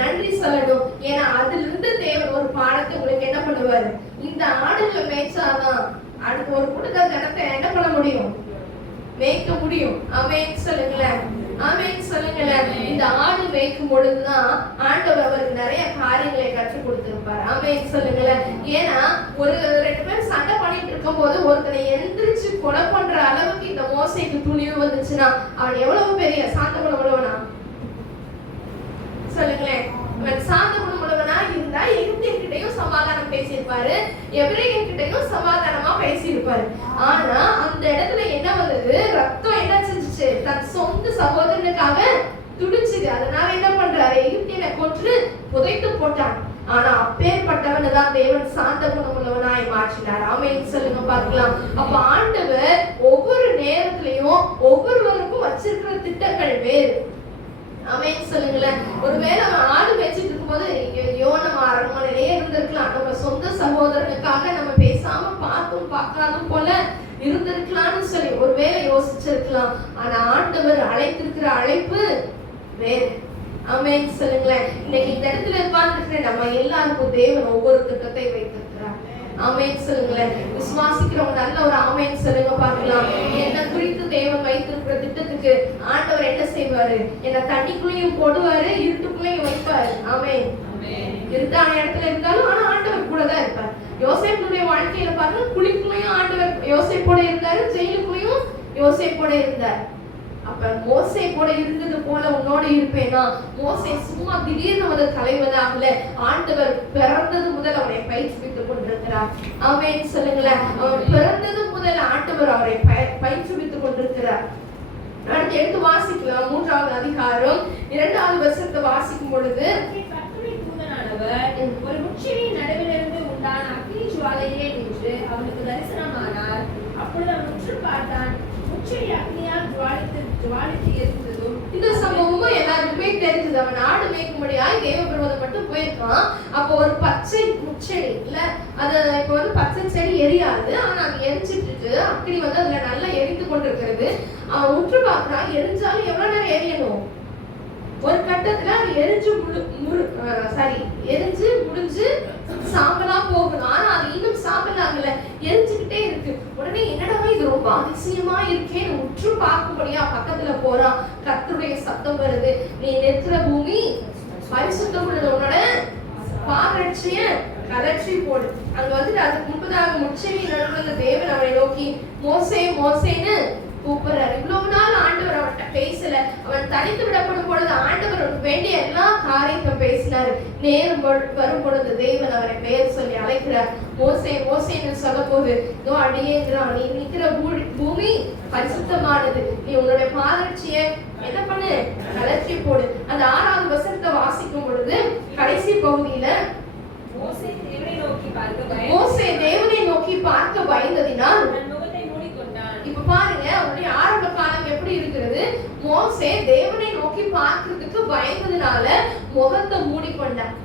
நன்றி சொல்லணும். ஏன்னா அதுல இருந்து தேவன் ஒரு பாடத்தை உங்களுக்கு என்ன பண்ணுவாரு? இந்த ஆடுகளை மேய்ச்சாதான் அடுத்து ஒரு கூட்டத்தை ஜனத்தை என்ன பண்ண முடியும்? மேய்க்க முடியும். ஆமென் சொல்லுங்களேன். ஆமென் சொல்லுங்களேன். இந்த ஆடு மேய்க்கும் பொழுதுதான் ஆண்டவர் அவருக்கு நிறைய காரியங்களை கற்றுக் கொடுத்திருப்பார். ஆமென் சொல்லுங்களேன். ஏன்னா ஒரு 2 பேர் சண்டை பண்ணிட்டு இருக்கும் போது ஒருத்தனை எந்திரிச்சு கொலை பண்ற அளவுக்கு இந்த மோசேக்கு துணிவு வந்துச்சுன்னா அவன் எவ்வளவு பெரிய சாந்த குணம் உள்ளவனா? சொல்லுங்களேன். அவன் சாந்த குணம் உள்ளவனா இருந்தா எகிப்தியர்கிட்டையும் சமாதானம் பேசியிருப்பாரு, எபிரேயர்கிட்டையும் சமாதானமா பேசியிருப்பாரு. ஆனா அந்த இடத்துல என்ன வந்தது? ரத்தம் என்ன செஞ்சுச்சு? தன் சொந்த சகோதரனுக்காக துடிச்சுது. அதனால என்ன பண்றாரு? எகிப்தியனை கொன்று புதைத்து போட்டான். ஆனா அப்பேற்பட்டவனை தான் தேவன் சாந்த குணமுள்ளவனாய் மாற்றினார். ஆமென் சொல்லுங்க பார்க்கலாம். அப்ப ஆண்டவர் ஒவ்வொரு நேரத்திலையும் ஒவ்வொருவருக்கும் வச்சிருக்கிற திட்டங்கள் வேறு. ஆமென் சொல்லுங்களேன். ஒருவேளை அவன் ஆடு மேய்ச்சிட்டு இருக்கும்போது நம்ம அரண்மனையிலே இருந்திருக்கலாம், நம்ம சொந்த சகோதரனுக்காக நம்ம பேசாம பார்க்காதும் போல இருந்திருக்கலாம்னு சொல்லி ஒருவேளை யோசிச்சிருக்கலாம். ஆனா ஆண்டவர் அழைத்திருக்கிற அழைப்பு வேறு. ஆமென் சொல்லுங்களேன். இன்னைக்கு இந்த இடத்துல உட்கார்ந்துருக்கிற நம்ம எல்லாருக்கும் தேவன் ஒவ்வொரு திட்டத்தை வைத்திருக்கிறார். ஆமென் சொல்லுங்களேன். விசுவாசிக்கிறவங்க நல்ல ஒரு ஆமென் சொல்லுங்க பார்க்கலாம். என்ன குறித்து தேவன் வைத்திருக்கிற திட்டத்துக்கு ஆண்டவர் என்ன செய்வாரு? என்ன தண்ணிக்குள்ளேயும் போடுவாரு, இருட்டுக்குள்ளேயும் வைப்பாரு. ஆமென். இருட்டான இடத்துல இருந்தாலும் ஆனா ஆண்டவர் கூட தான் இருப்பார். யோசேப்புடைய வாழ்க்கையில பாருங்க, குழிக்குள்ளேயும் ஆண்டவர் யோசேப்போட இருந்தாரு, ஜெயிலுக்குள்ளேயும் யோசேப்போட இருந்தார். அப்ப மோசே கூட இருந்தது போல உன்னோட இருப்பேனா? மோசே சும்மா திடீர்னு ஒரு தலைவனாகல, ஆண்டவர் பிறந்தது முதல் அவரை பயிற்றுவித்துக் கொண்டிருக்கிறார். ஆமென் சொல்லுங்களேன். அவர் பிறந்தது முதல் ஆண்டவர் அவரை பயிற்றுவித்துக் கொண்டிருக்கிறார். அடுத்து எடுத்து வாசிக்கலாம். 3வது அதிகாரம் 2வது வசனத்தை வாசிக்கும் பொழுது, ஒரு முட்செடியின் நடுவிலிருந்து உண்டான அக்னி ஜுவாலையிலே நின்று அவனுக்கு தரிசனமானார். அப்பொழுது அவன் உற்று பார்த்தான். முட்செடி அக்னியால் ஜுவாலித்து எரிந்ததும். இந்த சம்பவமும் எல்லாருக்குமே தெரிஞ்சது. அவன் ஆடு மேய்க்கும்படியாய் தேவபுரதம் மட்டும் போயிருக்கான். அப்போ ஒரு பச்சை முட்செடி இல்ல, அது இப்போ வந்து பச்சை செடி எரியாது, ஆனா அது எரிஞ்சிட்டு அக்னி வந்து அதுல நல்லா எரிந்து கொண்டிருக்கிறது. அவன் உற்று பார்க்கிறான். எரிஞ்சாலும் எவ்வளவு நேரம் எரியணும்? ஒரு கட்டத்துல அது எரிஞ்சு முடிஞ்சு சாம்பலா போகணும். ஆனா அது இன்னும் சாம்பல் ஆகல, எரிஞ்சுக்கிட்டே இருக்கு. உடனே என்னடா இது ரொம்ப அதிசயமா இருக்கேன்னு உற்று பார்க்கும்படியா பக்கத்துல போறான். கர்த்தருடைய சத்தம் வருது, நீ நிற்கிற பூமி பரிசுத்தம் உள்ளது, உன்னோட பாரட்சிய கலற்றி போடு. அங்க வந்துட்டு அதுக்கு முன்பதாக முட்செடி நடுவுல தேவன் அவரை நோக்கி மோசே மோசேன்னு கூப்பிடுறாரு. இவ்வளவு நாள் ஆண்டவர் அவன்கிட்ட பேசல. அவன் தனித்து விடப்படும் பொழுது ஆண்டவர் வேண்டிய எல்லா காரியத்தையும் பேசினாரு. நேரம் வரும் பொழுது தேவன் அவரை பெயர் சொல்லி அழைக்கிறார். மோசே மோசேன்னு சொல்ல போது இதோ அடியேங்கிறான், நீ நிக்கிற பூமி பரிசுத்தமானது, நீ உன்னுடைய பாதரட்சிய என்ன பண்ணு? கலற்றி போடு. அந்த 6வது வசனத்தை வாசிக்கும் பொழுது கடைசி பகுதியில மோசே தேவனை நோக்கி பார்க்க பயந்ததினால் இப்ப பாருங்க, அவருடைய ஆரம்ப காலம் எப்படி இருக்கிறது? மோசே தேவனை நோக்கி பார்க்கிறதுக்கு பயந்ததுனால முகத்தை மூடிக்கொண்டார்.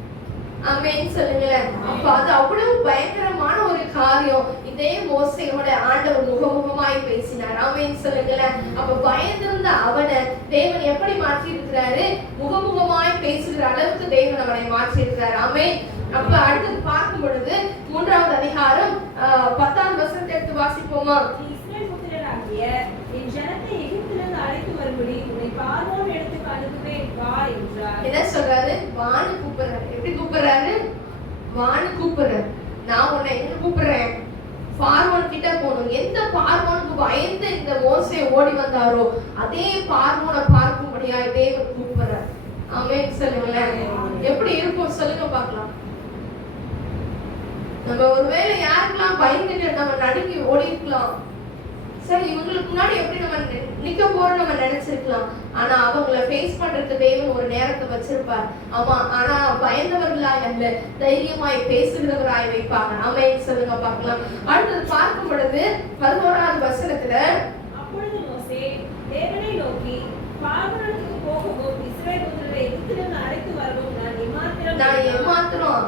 ஆமென் சொல்லுங்களேன். அப்ப அது அவ்வளவு பயங்கரமான ஒரு காரியம். இதே மோசேயோட ஆண்டவர் முகமுகமாய் பேசினார். ஆமென் சொல்லுங்களேன். அப்ப பயந்திருந்த அவனை தேவன் எப்படி மாற்றி இருக்கிறாரு? முகமுகமாய் பேசுகிற அளவுக்கு தேவன் அவனை மாற்றி இருக்கிறார். ஆமென். அப்ப அடுத்தது பார்க்கும் பொழுது 3வது அதிகாரம் 10வது வசனத்தை எடுத்து வாசிப்போமா? என் ஜனத்தை எகிப்திலிருந்து அழைத்து வரும்படி உன்னை பார்வோன் இடத்துக்கு அனுப்புவேன் வா என்றார். என்ன சொல்றாரு? வான்னு கூப்பிடுறாரு. எப்படி கூப்பிடுறாரு? வான்னு கூப்பிடுறாரு. நான் உன்னை எங்க கூப்பிடுறேன்? பார்வோன் கிட்ட போகணும். எந்த பார்வோனுக்கு பயந்து இந்த மோசே ஓடி வந்தாரோ அதே பார்வோனை பார்க்கும்படியா தேவன் கூப்பிடுறார். ஆமென் சொல்லுங்களேன். எப்படி இருக்கும் சொல்லுங்க பார்க்கலாம். நம்ம ஒருவேளை யாருக்கெல்லாம் பயந்துட்டு நம்ம நடுங்கி ஓடி இருக்கலாம். சரி, இவங்களுக்கு முன்னாடி எப்படி நம்ம நிக்க போறோம் நம்ம நினைச்சிருக்கலாம். ஆனா அவங்கள ஃபேஸ் பண்றதுக்கு தேவன் ஒரு நேரத்தை வச்சிருப்பார். ஆமா, ஆனா பயந்தவர்களாய் அல்ல, தைரியமாய் பேசுகிறவராய் வைப்பாங்க. ஆமென் சொல்லுங்க பார்க்கலாம். அடுத்தது பார்க்கும் பொழுது 11வது வசனத்துல, அப்பொழுது மோசே தேவனை நோக்கி பார்வோனுக்கு போகவும் இஸ்ரவேல் புத்திரரை எகிப்திலிருந்து அழைத்து வரவும் நான் ஏமாத்திரம்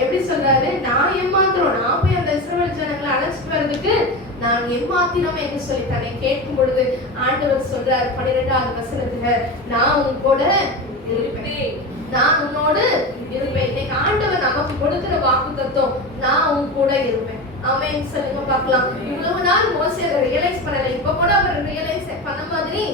எப்படி சொல்றாரு? நான் ஏமாத்திரம், நான் போய் அந்த இஸ்ரவேல் ஜனங்களை அழைச்சிட்டு வர்றதுக்கு நான் ஏமாத்தினோம் என்று சொல்லி தன்னை கேட்கும் பொழுது ஆண்டவர் சொல்றார் 12வது வசனத்துல, நான் உன் கூட இருப்பேன், நான் உன்னோடு இருப்பேன். இன்னைக்கு ஆண்டவர் நமக்கு கொடுக்கிற வாக்குத்தத்தம், நான் உன் கூட இருப்பேன். ஆமென் சொல்லுங்க பார்க்கலாம். இவ்வளவு நாள் மோசே அதை ரியலைஸ் பண்ணல. இப்ப கூட அவர் ரியலைஸ் பண்ண மாதிரி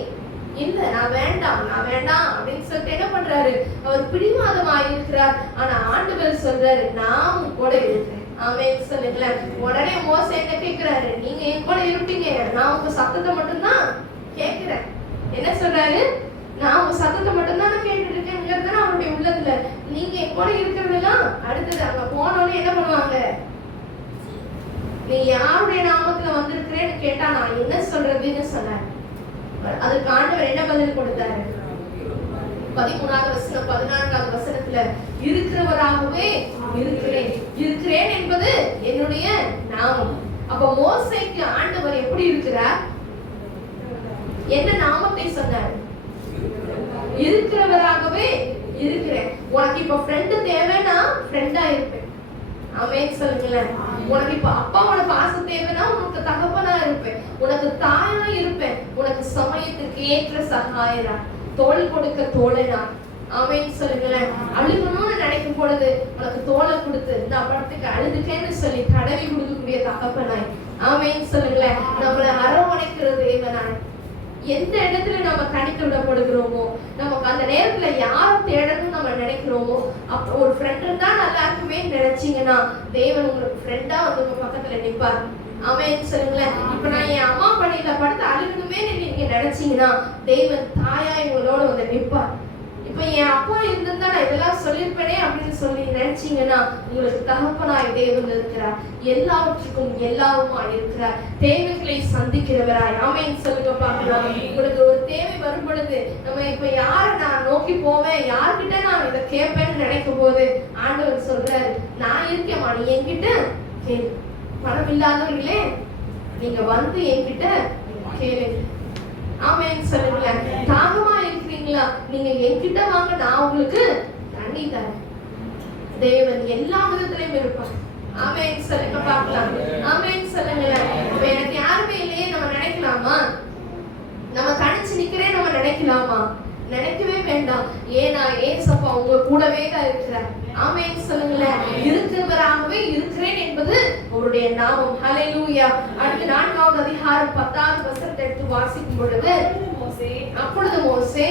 இல்ல, நான் வேண்டாம் அப்படின்னு சொல்லிட்டு என்ன பண்றாரு? அவர் பிடிவாதமாக இருக்கிறார். ஆனா ஆண்டவர் சொல்றாரு, நான் உன் கூட இருக்கிறேன். ஆமென் சொல்லுங்களேன். உடனே மோசே என்ன கேட்கிறாரு? நீங்க என் கூட இருப்பீங்க, நான் உங்க சத்தத்தை மட்டும்தான் கேட்கிறேன். என்ன சொல்றாரு? நான் உங்க சத்தத்தை மட்டும்தான் கேட்டுட்டு இருக்கேங்கிறது அவருடைய உள்ளத்துல. நீங்க என் கூட இருக்கிறதெல்லாம் அடுத்தது அங்க போனோன்னு என்ன பண்ணுவாங்க? நீ யாருடைய நாமத்துல வந்திருக்கிறேன்னு கேட்டா நான் என்ன சொல்றதுன்னு சொன்னார். அதுக்கு ஆண்டவர் என்ன பதில் கொடுத்தாரு? 13வது வசனம் 14வது வசனத்துல இருக்கிறவராகவே இருக்கிறேன். இருக்கிறேன் என்பது என்னுடைய நாமம். அப்ப மோசேக்கு ஆண்டவர் எப்படி இருக்கிறார்? என்ன நாமத்தை சொன்னார்? இருக்கிறவராகவே இருக்கிறேன். உனக்கு இப்ப ஃப்ரெண்ட் தேவைன்னா ஃப்ரெண்டா இருப்பேன். ஆமென் சொல்லுங்களேன். உனக்கு இப்ப அப்பாவோட பாசம் தேவைன்னா உனக்கு தகப்பனா இருப்பேன், உனக்கு தாயா இருப்பேன், உனக்கு சமயத்துக்கு ஏற்ற சகாயரா, தோள் கொடுக்க தோழனா. ஆமென் சொல்லுங்களேன். அழுகணும்னு நினைக்கும் பொழுது உனக்கு தோளை கொடுத்து இந்த படத்துக்கு அழுதுக்கேன்னு சொல்லி தடவி கொடுக்கக்கூடிய தகப்பனாய். ஆமென் சொல்லுங்களேன். நம்மளை அரவணைக்கிற தேவனாய். எந்த இடத்துல நம்ம தனித்து விடப்படுகிறோமோ, நமக்கு அந்த நேரத்துல யாரை தேடணும்னு நம்ம நினைக்கிறோமோ, அப்ப ஒரு ஃப்ரெண்ட் இருந்தா நல்லா இருக்குமே நினைச்சீங்கன்னா தேவன் உங்களுக்கு ஃப்ரெண்டா வந்து உங்க பக்கத்துல நிற்பார். ஆமென் சொல்லுங்களேன். இப்ப நான் என் அம்மா பணியில படுத்து அழுகணுமே நீங்க நினைச்சீங்கன்னா தேவன் தாயா உங்களோட வந்து நிற்பார். இப்ப என் அப்பா இருந்திருந்தா நான் இதெல்லாம் சொல்லியிருப்பேனே அப்படின்னு சொல்லி நினைச்சீங்கன்னா உங்களுக்கு தகப்பனாய் தேவன் இருக்கிறார். எல்லாவற்றுக்கும் எல்லாருமாய் இருக்கிறார். தேவைகளை சந்திக்கிறவராய். ஆமென் சொல்லுங்க பார்க்கலாம். உங்களுக்கு ஒரு தேவை வரும் பொழுது நம்ம இப்ப யாரை நான் நோக்கி போவேன், யார்கிட்ட நான் இதை கேட்பேன்னு நினைக்கும் போது ஆண்டவர் சொல்றாரு, நான் இருக்கேம்மா, நீ என்கிட்ட கேளு. பணம் இல்லாதவர்களே நீங்க வந்து என்கிட்ட கேளுங்க. ஆமென் சொல்லுங்களேன். தாகமா இருக்கிறீங்களா, நீங்க என்கிட்ட வாங்க, நான் உங்களுக்கு தண்ணி தரேன். தேவன் எல்லா விதத்திலையும் இருப்பார். ஆமென் சொல்லுங்க பார்க்கலாம். ஆமென் சொல்லுங்களேன். எனக்கு யாருமே இல்லையே நம்ம நினைக்கலாமா? நம்ம தனிச்சு நிக்கிறேன் நம்ம நினைக்கலாமா? நினைக்கவே வேண்டாம். ஏன்னா ஏசப்பா உங்க கூடவே தான் இருக்கிறார். ஆமென் சொல்லுங்களேன். இருக்கிறவராகவே இருக்கிறேன் என்பது அவருடைய நாமம். ஹல்லேலூயா. அடுத்து 4வது அதிகாரம் 10வது வசனத்தை எடுத்து வாசிக்கும் பொழுது அப்பொழுது மோசே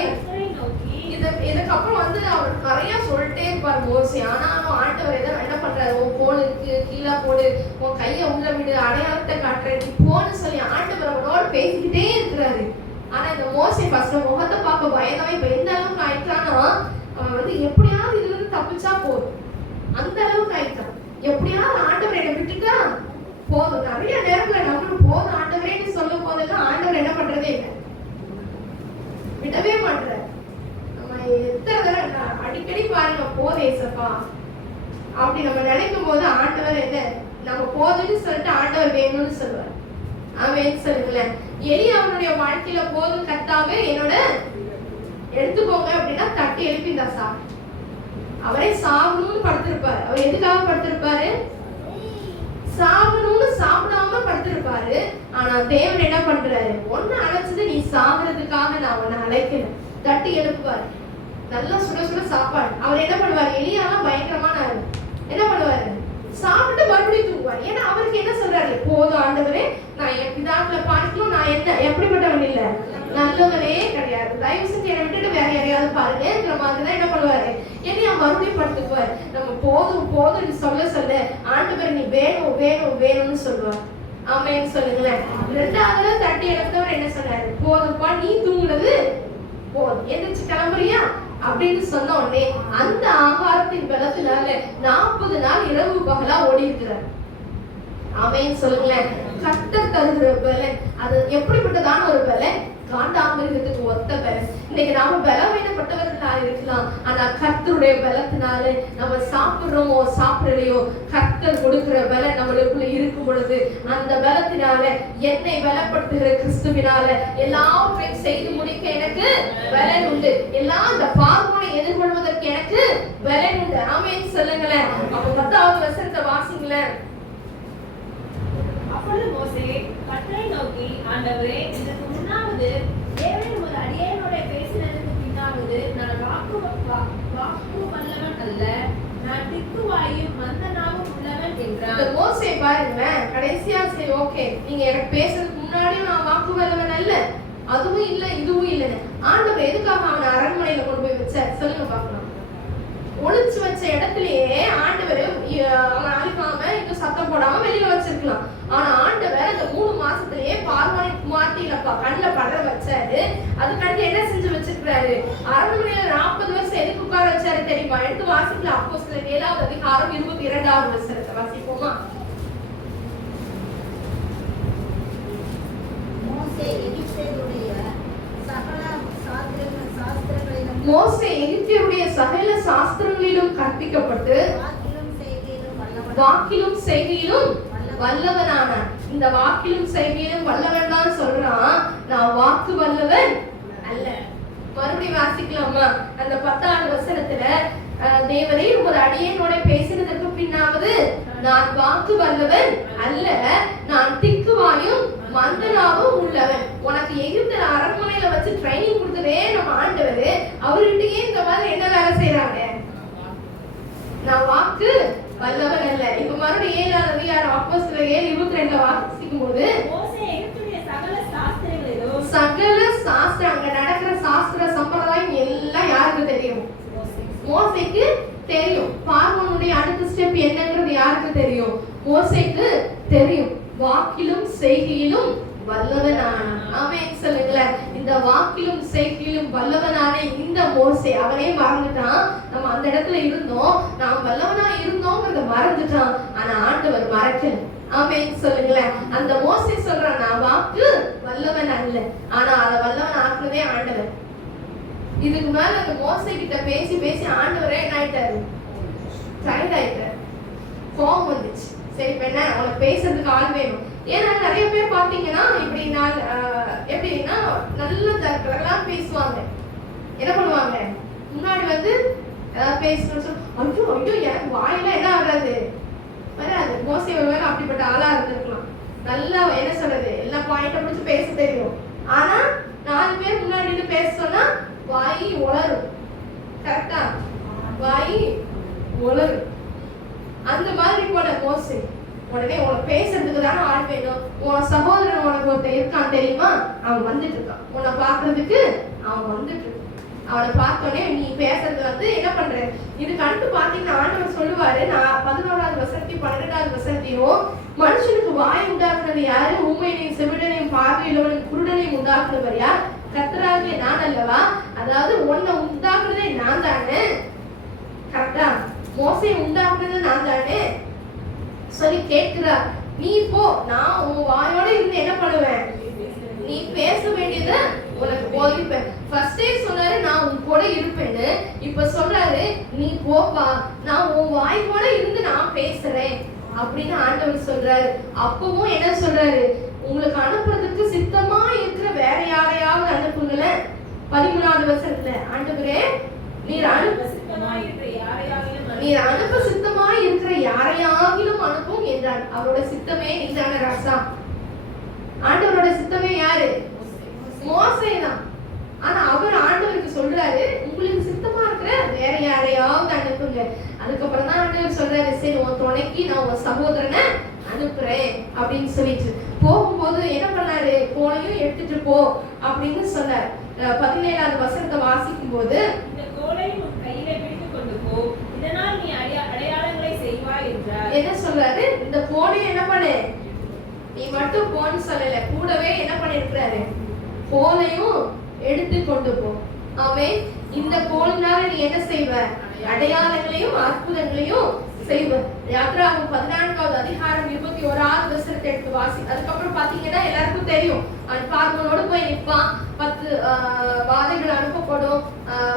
இதுக்கப்புறம் வந்து அவர் நிறைய சொல்லிட்டே இருப்பார் மோசே. ஆனாலும் ஆண்டவர் என்ன பண்றாரு, உன் போன் இருக்கு கீழே போடு, உன் கையை உள்ள விடு, அடையாளத்தை காட்டுறேன் போன்னு சொல்லி ஆண்டவர் அவனோட பேசிக்கிட்டே இருக்கிறாரு. ஆனா இந்த மோசே ஃபர்ஸ்ட் முகத்தை பார்க்க பயந்தவன் இப்ப எந்த அளவுக்கு ஆயிட்டானா, அவன் வந்து எப்படியாவது இதுல இருந்து தப்பிச்சா போதும் அந்த அளவுக்கு ஆயிட்டான். எப்படியாவது ஆண்டவர் என்னை விட்டுட்டா போதும். நிறைய நேரத்துல நம்மளும் போதும் ஆண்டவரேன்னு சொல்லும் போதெல்லாம் ஆண்டவர் என்ன பண்றதே இல்லை, விடவே மாட்டார். நம்ம எத்தனை தடவை அடிக்கடி பாருங்க போதும் ஏசப்பா அப்படி நம்ம நினைக்கும் போது ஆண்டவர் என்ன நம்ம போதுன்னு சொல்லிட்டு ஆண்டவர் வேணும்னு சொல்லுவார். ஆமென் சொல்லுங்களேன். எலியா அவனுடைய வாழ்க்கையில போதும் கர்த்தாவே என்னோட எடுத்துக்கோங்க அப்படின்னா தட்டி எழுப்பி இந்த அவரே சாகணும்னு படுத்திருப்பாரு. அவர் எதுக்காக படுத்திருப்பாரு? சாகணும்னு சாப்பிடாம படுத்திருப்பாரு. ஆனா தேவன் என்ன பண்றாரு, ஒன்னு அழைச்சது நீ சாகிறதுக்காக நான் உன்னை அழைக்கிறேன், தட்டி எழுப்புவாரு. நல்லா சுட சுட சாப்பாடு. அவர் என்ன பண்ணுவாரு, எலியாலாம் பயங்கரமான ஆளு. என்ன பண்ணுவாரு, சாப்பிட்டு மறுபடியும் தூங்குவார். ஏன்னா அவருக்கு என்ன சொல்றாரு, போதும் ஆண்டவரே, நான் என் பிதாக்களை பார்க்கணும், நான் என்ன எப்படிப்பட்டவன் இல்ல, நல்லவனே கிடையாது, தயவு செஞ்சு என்னை விட்டுட்டு வேற யாரையாவது பாருங்கிற மாதிரிதான் என்ன பண்ணுவாரு, என்னையா மறுபடியும் படுத்துக்குவார். நம்ம போதும் போதும் சொல்ல சொல்ல ஆண்டவர் நீ வேணும் வேணும் வேணும்னு சொல்லுவார். ஆமென் சொல்லுங்களேன். 2வது தட்டி எடுத்தவர் என்ன சொன்னாரு, போதும்பா நீ தூங்குனது போதும், எந்திரிச்சு கிளம்புறியா அப்படின்னு சொன்ன உடனே அந்த ஆகாரத்தின் பலத்தினால 40 நாள் இரவு பகலா ஓடி இருக்கிறார். ஆமென் சொல்லுங்களேன். கர்த்தர் தருகிற பலன் அது எப்படிப்பட்டதான ஒரு பலன், காண்டாமிருகத்துக்கு ஒத்த பலன். இன்னைக்கு நாம பலவீனப்பட்டவர்களா இருக்கலாம், ஆனா கர்த்தருடைய பலத்தினால நம்ம சாப்பிடுறோமோ சாப்பிடலையோ கர்த்தர் கொடுக்கிற பலன் நம்மளுக்குள்ள இருக்கும் பொழுது அந்த பலத்தினால என்னை பலப்படுத்துகிற கிறிஸ்துவினால எல்லாவற்றையும் செய்து முடிக்க எனக்கு பலன் உண்டு. எல்லாம் அந்த பார்வோனை எதிர்கொள்வதற்கு எனக்கு பலன் உண்டு. ஆமென் சொல்லுங்களேன். அப்ப 10வது வசனத்தை வாசிங்களேன். அப்பொழுது மோசே கர்த்தரை நோக்கி, ஆண்டவரே, இதற்கு முன்னாவது தேவன் ஒரு அடியேனோட பேசினதுக்கு பின்னாவது நான் வாக்கு வல்லவன் அல்ல, நான் திக்குவாயும் மந்த நாவும் உள்ளவன் என்றார். மோசே பாருங்க, கடைசியா சரி ஓகே நீங்க எனக்கு பேசுறதுக்கு முன்னாடியும் நான் வாக்கு வல்லவன் அல்ல, அதுவும் இல்ல இதுவும் இல்லைன்னு ஆண்டவர் எதுக்காக அவனை அரண்மனையில கொண்டு போய் வச்சார் சொல்லுங்க பார்க்கலாம். ஒளிச்சு வச்ச இடத்துலயே ஆண்டவர் அவன் அழிக்காம இன்னும் சத்தம் போடாம வெளியில வச்சிருக்கலாம். ஆனா ஆண்டவர் அந்த 3 மாசத்திலேயே பார்வோனை குமார்த்தியிலப்பா கண்ணுல படுற வச்சாரு. அதுக்கடுத்து என்ன செஞ்சு வச்சிருக்காரு, அரண்மனையில 40 வருஷம் எதுக்கு உட்கார வச்சாரு தெரியுமா? எடுத்து வாசிக்கலாம். அப்போஸ்தலர் 7வது அதிகாரம் 22வது வசனத்தை வாசிப்போமா? மோசே எகிப்தியருடைய சகல சாஸ்திரங்களையும் மோசே எகிப்தியருடைய சகல சாஸ்திரங்களிலும் கற்பிக்கப்பட்டு வாக்கிலும் செய்கையிலும் வல்லவனானான். இந்த வாக்கிலும் செய்கையிலும் வல்லவன் தான் சொல்றான், நான் வாக்கு வல்லவன் அல்ல. மறுபடியும் வாசிக்கலாமா? அந்த 10வது வசனத்துல தேவரே ஒரு அடியேனோட பேசினதற்கு பின்னாவது நான் வாக்கு வல்லவன் அல்ல, நான் திக்குவாயும் மந்தனாவும் உள்ளவன். உனக்கு எகிப்து அரண்மனையில வச்சு ட்ரைனிங் கொடுத்ததே நம்ம ஆண்டவர், அவர்கிட்டயே இந்த மாதிரி என்ன வேலை செய்யறாங்க? நான் வாக்கு வல்லவன் அல்ல. இப்ப மறுபடியும் 7வது அதிகாரம் அப்போஸ்தலர் 7:22 வாசிக்கும் போது சகல சாஸ்திரம், அங்க நடக்கிற சாஸ்திர சம்பிரதாயம் எல்லாம் யாருக்கு தெரியும்? மோசேக்கு தெரியும். பார்வோனுடைய அடுத்த ஸ்டெப் என்னங்கிறது யாருக்கு தெரியும்? மோசேக்கு தெரியும். வாக்கிலும் செய்கையிலும் வல்லவனான, ஆமென் சொல்லுங்களேன். இந்த வாக்கிலும் செய்கையிலும் வல்லவனான இந்த மோசே அவனே மறந்துட்டான். நம்ம அந்த இடத்துல இருந்தோம், நாம் வல்லவனா இருந்தோங்கிறத மறந்துட்டான். ஆனா ஆண்டவர் மறக்கல. ஆமென் சொல்லுங்களேன். அந்த மோசே சொல்றான், நான் வாக்கு வல்லவன் அல்ல, ஆனா அதை வல்லவன் ஆக்குனதே ஆண்டவர். இதுக்கு மேல அந்த மோசே கிட்ட பேசி பேசி ஆண்டவரே என்ன ஆயிட்டாரு? டயர்ட் ஆயிட்டாரு. கோபம் வந்துச்சு. சரி பெண்ணா, உனக்கு பேசுறதுக்கு ஆள் வேணும். ஏன்னா நிறைய பேர் பாத்தீங்கன்னா இப்படி நான் எப்படின்னா நல்ல தரலாம் பேசுவாங்க. என்ன பண்ணுவாங்க? முன்னாடி வந்து பேசணும்னு சொல்லி ஐயோ ஐயோ எனக்கு வாயெல்லாம் என்ன ஆகாது வராது. மோசே ஒருவேளை அப்படிப்பட்ட ஆளா இருந்திருக்கலாம். நல்லா என்ன சொல்றது, எல்லா பாயிண்ட பிடிச்சி பேச தெரியும். ஆனா 4 பேர் முன்னாடி நின்று பேச சொன்னா வாய் உளரும். கரெக்டா? வாய் உளரும். அந்த மாதிரி போல மோசே உடனே உனக்கு பேசுறதுக்கு தானே ஆள் வேணும். உன் சகோதரன் உனக்கு ஒருத்தன் இருக்கான் தெரியுமா? அவன் வந்துட்டு இருக்கான். உன்னை பாக்குறதுக்கு அவன் வந்துட்டு இருக்கான். அவனை பார்த்தோன்னே நீ பேசுறது வந்து என்ன பண்ற? இதுக்கு அடுத்து பாத்தீங்கன்னா ஆண்டவர் சொல்லுவாரு, நான் 11வது வசனத்தையும் 12வது வசனத்தையும், மனுஷனுக்கு வாய் உண்டாக்குறது யாரு? ஊமையனையும் செவிடனையும் பார்வையுள்ளவனையும் குருடனையும் உண்டாக்குறவர் யார்? கர்த்தராகிய நான் அல்லவா? அதாவது உன்னை உண்டாக்குறதே நான் தானே. கரெக்டா? மோசையை உண்டாக்குறது நான் தானே சொல்லி கேட்கிறார். நீ போ, நான் உன் வாயோட இருந்து என்ன பண்ணுவேன்? நீ பேச வேண்டியதை உனக்கு போதிப்பேன். ஃபர்ஸ்டே சொன்னாரு நான் உன் கூட இருப்பேன்னு, இப்ப சொல்றாரு நீ போப்பா, நான் உன் வாய் கூட இருந்து நான் பேசுறேன் அப்படின்னு ஆண்டவர் சொல்றாரு. அப்பவும் என்ன சொல்றாரு? உங்களுக்கு அனுப்புறதுக்கு சித்தமா இருக்கிற வேற யாரையாவது அனுப்புங்களேன். 13வது வசனத்துல ஆண்டவரே நீர் அனுப்ப சித்தமா இருக்கிற யாரையாகிலும் அனுப்பும் என்றார். அவரோட சித்தமே நீதான ராசா. ஆண்டவரோட சித்தமே யாரு? மோசே தான். ஆனா அவர் ஆண்டவருக்கு சொல்றாரு உங்களுக்கு சித்தமா இருக்கிற வேற யாரையாவது அனுப்புங்க. அதுக்கப்புறம் தான் ஆண்டவர் சொல்றாரு, சரி உன் துணைக்கு நான் உன் சகோதரனை அனுப்புறேன் அப்படின்னு சொல்லிட்டு போகும்போது என்ன பண்ணாரு? கோலையும் எடுத்துட்டு போ அப்படின்னு சொன்னார். 17வது வசனத்தை வாசிக்கும் போது, இந்த கோலை உன் கையில பிடித்து கொண்டு போ, இதனால் நீ அடையாளங்களை செய்வாய் என்றார். என்ன சொல்றாரு? இந்த கோலையும் என்ன பண்ணு, நீ மட்டும் போன்னு சொல்லல, கூடவே என்ன பண்ணிருக்கிறாரு? கோலையும் எடுத்து கொண்டு போ. ஆமென். இந்த கோலினால நீ என்ன செய்வ? அடையாளங்களையும் அற்புதங்களையும் செய்வ. யாத்ராகமம் 14வது அதிகாரம் 21வது வசனத்தை எடுத்து வாசி. அதுக்கப்புறம் பாத்தீங்கன்னா எல்லாருக்கும் தெரியும், பார்வோனோடு போய் நிற்பான். 10 வாதைகள் அனுப்பப்படும்.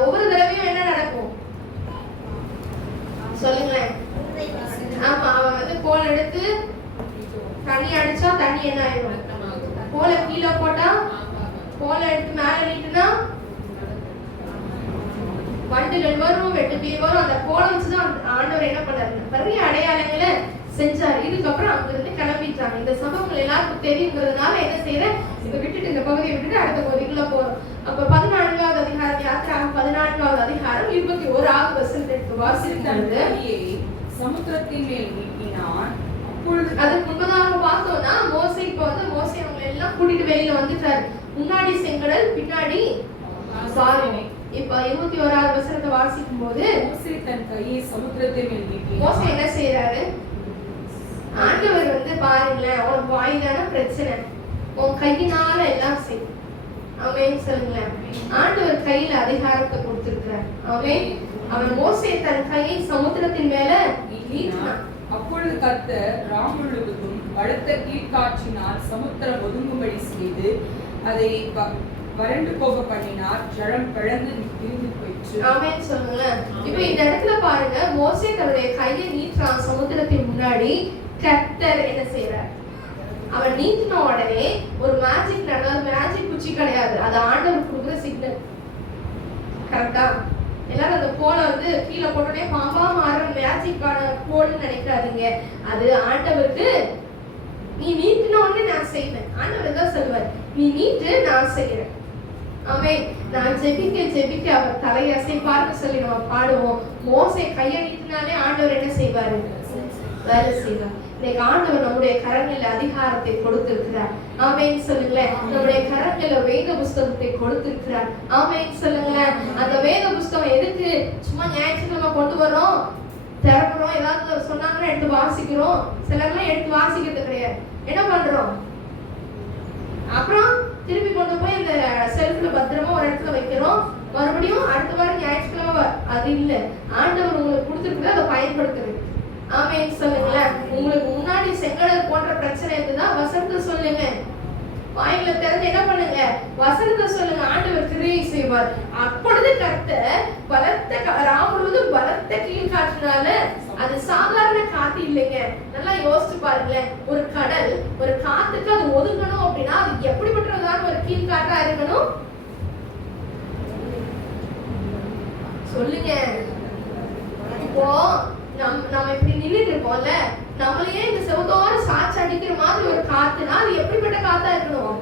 ஒவ்வொரு தடவையும் என்ன நடக்கும் சொல்லுங்களேன்? ஆமா, அவன் வந்து கோல் எடுத்து தண்ணி அடிச்சா தண்ணி என்ன ஆயிடும்? கோலை கீழே போட்டா, கோலை எடுத்து மேல நீட்டுனா வண்டுகள் வரும், வெட்டுக்கிளி வரும். அந்த கோலை வச்சுதான் ஆண்டவர் என்ன பண்ணாரு? நிறைய அடையாளங்களை செஞ்சார். இதுக்கப்புறம் அங்க இருந்து கிளம்பிட்டாங்க. இந்த சம்பவங்கள் எல்லாருக்கும் தெரியுங்கிறதுனால என்ன செய்யறேன், இதை விட்டுட்டு இந்த பகுதியை விட்டுட்டு அடுத்த பகுதிக்குள்ள போறோம். அப்ப 14வது அதிகாரம் யாத்திராகமம் 14வது அதிகாரம் 21வது வசனத்தை எடுத்து வாசிக்கிறது. சமுத்திரத்தின் மேல் நீட்டினான். அதுக்கு முன்பதாக பார்த்தோம்னா மோசே இப்ப வந்து மோசே அவங்க எல்லாம் கூட்டிட்டு வெளியில வந்துட்டாரு. முன்னாடி செங்கடல், பின்னாடி பார்வோன். இப்ப 21வது வசனத்தை வாசிக்கும் போது மோசே தன் கையை சமுத்திரத்தின் மேல் நீட்டினான். மோசே என்ன செய்யறாரு? ஆண்டவர் வந்து பாருங்களேன், உனக்கு வாய்தான பிரச்சனை, உன் கையினால எல்லாம் செய். ஆமென் சொல்லுங்களேன். ஆண்டவர் கையில அதிகாரத்தை கொடுத்திருக்கிறார். ஆமென். அவன் மோசே தன் கையை சமுத்திரத்தின் மேல நீட்டினான். அப்பொழுது கர்த்தர் ராமுழுவதும் பலத்த கீழ்காற்றினால் சமுத்திரம் ஒதுங்கும்படி செய்து அதை வறண்டு போக பண்ணினார். ஜலம் பிளந்து பிரிந்து போயிற்று. ஆமென் சொல்லுங்களேன். இப்போ இந்த இடத்துல பாருங்க, மோசே தன்னுடைய கையை நீட்டுறான் சமுத்திரத்தின் முன்னாடி. கர்த்தர் என்ன செய்யறார்? அவன் நீட்டின உடனே ஒரு மேஜிக் நடந்தது. மேஜிக் குச்சி கிடையாது, அது ஆண்டவர் கொடுக்குற சிக்னல். கரெக்டா? எல்லாரும் அந்த கோலை வந்து கீழே போட்டோடனே பாம்பா மாற மேஜிக்கான கோல்னு நினைக்காதீங்க. அது ஆண்டவருக்கு, நீ நீட்டின உடனே நான் செய்வேன். ஆண்டவர் தான் சொல்லுவார், நீ நீட்டு நான் செய்யறேன். ஆமென். நான் ஜெபிக்க அவர் தலையை அசைப்பார்னு சொல்லி நம்ம பாடுவோம். மோசே கையை நீட்டினாலே ஆண்டவர் என்ன செய்வாரு? வேலை செய்வார். இன்னைக்கு ஆண்டவர் நம்முடைய கரங்களில் அதிகாரத்தை கொடுத்திருக்கிறார். ஆமென் சொல்லுங்களேன். நம்முடைய கரங்களில் வேத புஸ்தகத்தை கொடுத்திருக்கிறார். ஆமென் சொல்லுங்களேன். அந்த வேத புஸ்தகம் எதுக்கு? சும்மா ஞாயிற்றுக்கிழமை கொண்டு வரோம், திறக்கிறோம், ஏதாவது சொன்னாங்கன்னா எடுத்து வாசிக்கிறோம். சிலர்லாம் எடுத்து வாசிக்கிறது கிடையாது. என்ன பண்றோம்? அப்புறம் திருப்பி கொண்டு போய் இந்த செல்ஃப்ல பத்திரமா ஒரு இடத்துல வைக்கிறோம். மறுபடியும் அடுத்த வாரம் ஞாயிற்றுக்கிழமை. அது இல்ல, ஆண்டவர் உங்களுக்கு கொடுத்திருக்கிறது அதை பயன்படுத்துறது. ஆமென் சொல்லுங்களேன். உங்களுக்கு முன்னாடி செங்கடல் போன்ற பிரச்சனை இருக்குதா, வசனத்தை சொல்லுங்க. வாயில திறந்து என்ன பண்ணுங்க? வசனத்தை சொல்லுங்க. ஆண்டவர் கிரியை செய்வார். அப்பொழுது கர்த்தர் பலத்த ராமுழுது பலத்த கீழ் காற்றினால, அது சாதாரண காத்து இல்லைங்க. நல்லா யோசிச்சு பாருங்களேன். ஒரு கடல், ஒரு காத்துக்கு அது ஒதுங்கணும் அப்படின்னா அது எப்படிப்பட்டதான ஒரு கீழ் காற்றா இருக்கணும்? சொல்லுங்க. இப்போ நம்ம இப்படி நின்றுட்டு இருக்கோம்ல, நம்மளையே இந்த செவத்தோர சாட்சி அடிக்கிற மாதிரி ஒரு காத்துனா அது எப்படிப்பட்ட காத்தா இருக்கணும்?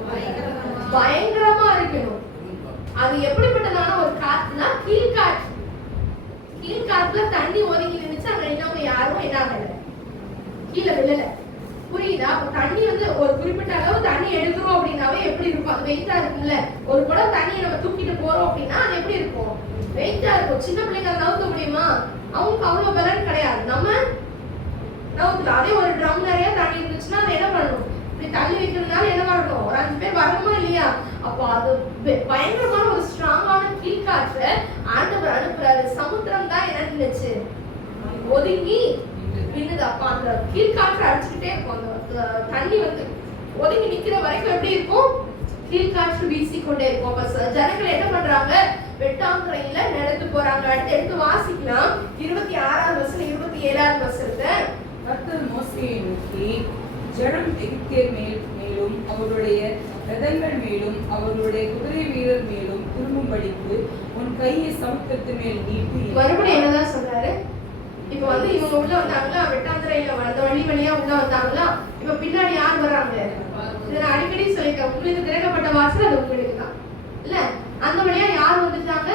பயங்கரமா இருக்கணும். அது எப்படிப்பட்டதான ஒரு காத்துனா கீழ்காற்று. கீழ்காற்றுல தண்ணி ஒதுங்கி நின்றுச்சு, அங்க இன்னவங்க யாரும் என்ன ஆகல, கீழே விழல. புரியுதா? அப்ப தண்ணி வந்து ஒரு குறிப்பிட்ட அளவு தண்ணி எடுக்கிறோம் அப்படின்னாவே எப்படி இருக்கும்? அது வெயிட்டா இருக்கும்ல. ஒரு குடம் தண்ணியை நம்ம தூக்கிட்டு போறோம் அப்படின்னா அது எப்படி இருக்கும்? வெயிட்டா இருக்கும். சின்ன பிள்ளைங்க நவுத்த முடியுமா? அவங்களுக்கு அவ்வளவு பலன் கிடையாது. நம்ம நவுத்துல அதே ஒரு ட்ரம் நிறைய தண்ணி இருந்துச்சுன்னா அதை என்ன பண்ணணும்? இப்படி தள்ளி வைக்கிறதுனால என்ன பண்ணணும்? ஒரு 5 பேர் வரணுமா இல்லையா? அப்போ அது பயங்கரமான ஒரு ஸ்ட்ராங்கான கீழ்காற்று ஆண்டவர் அனுப்புறாரு. சமுத்திரம் தான் என்ன நினைச்சு ஒதுங்கி நின்னுது. அப்ப அந்த கீழ்காற்று அடிச்சுக்கிட்டே இருக்கும். அந்த தண்ணி வந்து ஒதுங்கி நிக்கிற வரைக்கும் எப்படி இருக்கும்? கீழ்காற்று வீசிக்கொண்டே இருக்கும். அப்ப ஜனங்கள் என்ன பண்றாங்க? வெட்டாங்கரையில நடந்து போறாங்க. அடுத்து எடுத்து வாசிக்கலாம். 26ஆம் வசனம் 27ஆம் வசனத்தை. கர்த்தர் மோசேயை நோக்கி, ஜனம் எகிப்தியர் மேலும் அவருடைய ரதங்கள் மேலும் அவருடைய குதிரை வீரர் மேலும் திரும்பும்படிக்கு உன் கையை சமுத்திரத்து மேல் நீட்டி. மறுபடியும் என்னதான் சொல்றாரு? இப்ப வந்து இவங்க உள்ள வந்தாங்களா, வெட்டாந்தரையில வந்த வழியா உள்ள வந்தாங்களா. இப்ப பின்னாடி யார் வர்றாங்க? இதை நான் அடிக்கடி சொல்லிட்டேன், உங்களுக்கு திறக்கப்பட்ட வாசல் அது உங்களுக்கு தான் இல்ல. அந்த வழியா யார் வந்துட்டாங்க?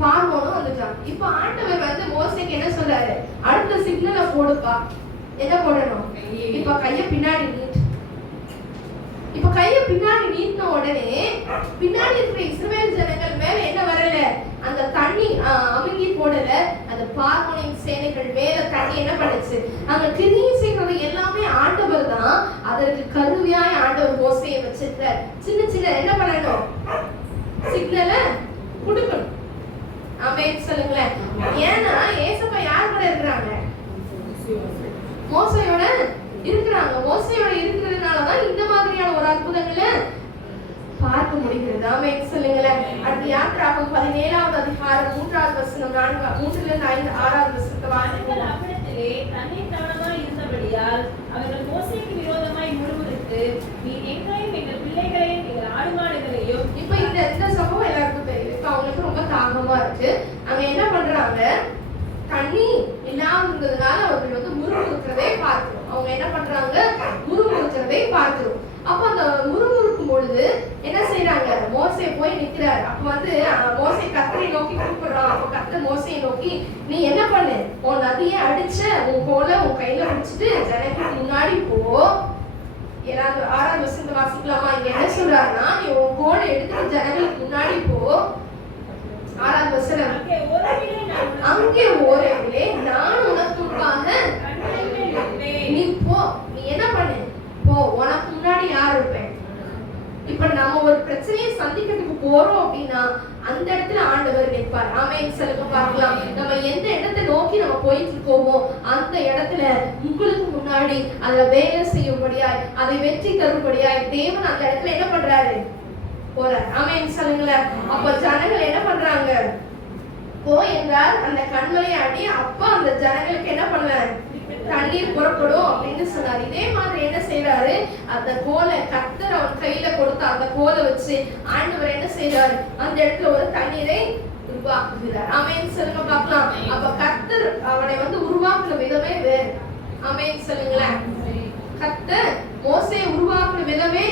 பார்வோனும் வந்துட்டாங்க. இப்ப ஆண்டவர் வந்து மோசேக்கு என்ன சொல்றாரு? அடுத்த சிக்னலை போடுப்பா. என்ன போடணும்? இப்ப கைய பின்னாடி நீட்டு. இப்ப கைய பின்னாடி நீட்டின உடனே பின்னாடி இருக்கிற இஸ்ரவேல் ஜனங்கள் மேல என்ன வரல? அந்த தண்ணி அமுங்கி போடல. அந்த பார்வோனின் சேனைகள் மேல தண்ணி என்ன பண்ணுச்சு? அங்க கிரியை செய்யறது எல்லாமே ஆண்டவர் தான். அதற்கு கருவியாய் ஆண்டவர் மோசேயை வச்சிருக்கார். சின்ன சின்ன என்ன பண்ணணும்? சிக்னலை கொடுக்கணும். ஆமென் சொல்லுங்களேன். ஏன்னா ஏசப்பா யார் கூட இருக்கிறாங்க? மோசையோட இருக்கிறாங்க. மோசையோட இருக்கிறதுனாலதான் இந்த மாதிரியான ஒரு அற்புதங்களை பார்க்க முடிகிறது. ஆமென் சொல்லுங்களேன். அடுத்து யாத்திராகமம் 17ஆவது அதிகாரம் 3ஆவது வசனம் 3லிருந்து 6ஆவது வசனத்தை வாசிப்போம். அவ்விடத்திலே தண்ணீர் தானமாய் இருந்தபடியால் அவர்கள் மோசேக்கு விரோதமாய் முறுமுறுத்து, நீ எங்களையும் எங்கள் பிள்ளைகளையும் எங்கள் ஆடு மாடுகளையும். இப்ப இந்த சம்பவம் எல்லாருக்கும் தெரியும். இப்ப அவங்களுக்கு ரொம்ப தாகமா இருக்கு. அங்க என்ன பண்றாங்க? தண்ணி இல்லாம இருந்ததுனால அவர்கள் வந்து முறுமுறுக்கிறதே பார்க்கிறோம். அவங்க என்ன பண்றாங்க? முறுமுறுக்கிறதே பார்க்கிறோம். அப்ப அந்த முறுமுறுக்கும் பொழுது என்ன செய்யறாங்க? மோசே போய் நிக்கிறாரு. அப்ப வந்து மோசே கர்த்தரை நோக்கி கூப்பிடுறான். அப்ப கர்த்தர் மோசையை நோக்கி, நீ என்ன பண்ணு? உன் நதியை அடிச்ச உன் கோலை உன் கையில பிடிச்சிட்டு ஜனங்களுக்கு முன்னாடி போ. 6ஆவது வசனத்தை வாசிக்கலாமா? இங்க என்ன சொல்றாருன்னா, நீ உன் கோலை எடுத்துட்டு ஜனங்களுக்கு முன்னாடி போ. 6ஆவது வசனம். அங்கே ஓரேவிலே நான் உனக்கு முன்பாக நீ போ. நீ என்ன பண்ணு? போ. உனக்கு முன்னாடி யார் இருப்பேன்? இப்ப நம்ம ஒரு பிரச்சனையை சந்திக்கிறதுக்கு போறோம் அப்படின்னா அந்த இடத்துல ஆண்டவர் நிற்பார். ஆமென் சொல்லுங்க பார்க்கலாம். நம்ம எந்த இடத்தை நோக்கி நம்ம போயிட்டு இருக்கோமோ அந்த இடத்துல உங்களுக்கு முன்னாடி அதை வேலை செய்யும்படியாய், அதை வெற்றி தரும்படியாய் தேவன் அந்த இடத்துல என்ன பண்றாரு? போறார். ஆமென் சொல்லுங்களேன். அப்ப ஜனங்கள் என்ன பண்றாங்க? போ என்றார். அந்த கண்மலையை அடி. அப்ப அந்த ஜனங்களுக்கு என்ன பண்ணுவார்? தண்ணீர் புறப்படும் அப்படின்னு சொன்னார். இதே மாதிரி என்ன செய்யறாரு? அந்த கோலை கர்த்தர் அவன் கையில கொடுத்த அந்த கோலை வச்சு ஆண்டவர் என்ன செய்யறாரு? அந்த இடத்துல ஒரு தண்ணீரை உருவாக்குகிறார். ஆமென் சொல்லுங்க பார்க்கலாம். அப்ப கர்த்தர் அவனை உருவாக்குன விதமே வேறு. ஆமென் சொல்லுங்களேன். கர்த்தர் மோசேயை உருவாக்குன விதமே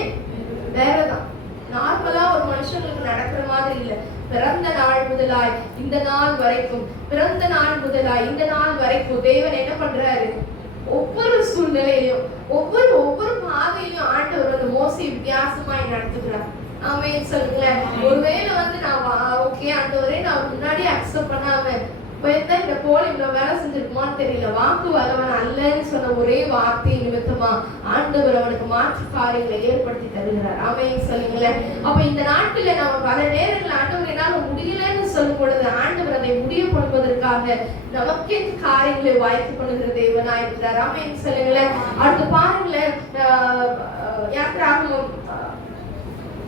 வேறதான். நார்மலா ஒரு மனுஷங்களுக்கு நடக்கிற மாதிரி இல்ல. பிறந்த நாள் முதலாய் இந்த நாள் வரைக்கும், பிறந்த நாள் முதலாய் இந்த நாள் வரைக்கும் தேவன் என்ன பண்றாரு? ஒவ்வொரு சூழ்நிலையிலும் ஒவ்வொரு பாதையிலும் ஆண்டவர் அந்த மோசே வித்தியாசமாய் நடத்துகிறார். ஆமென் சொல்லுங்களேன். ஒருவேளை நான் ஓகே ஆண்டவரே நான் முன்னாடி அக்செப்ட் பண்ணாம போயிருந்தா இந்த கோல் இவ்வளவு வேலை செஞ்சிருக்குமான்னு தெரியல, வாக்கு வல்லவன் அல்லன்னு சொன்ன ஒரே வார்த்தை நிமித்தமா ஆண்டவர் அவனுக்கு மாற்று காரியங்களை ஏற்படுத்தி தருகிறார். ஆமென் சொல்லுங்களேன். அப்ப இந்த நாட்கள்ல நம்ம பல நேரங்கள் ஆண்டவர் என்னால முடியலன்னு சொல்லும் பொழுது ஆண்டவர் அதை முடிய பண்ணுவதற்காக நமக்கே காரியங்களை வாய்ப்பு பண்ணுகிற தேவனா இருக்கிறார். ஆமென் சொல்லுங்களேன். அடுத்து பாருங்களேன், யாத்திராகமம்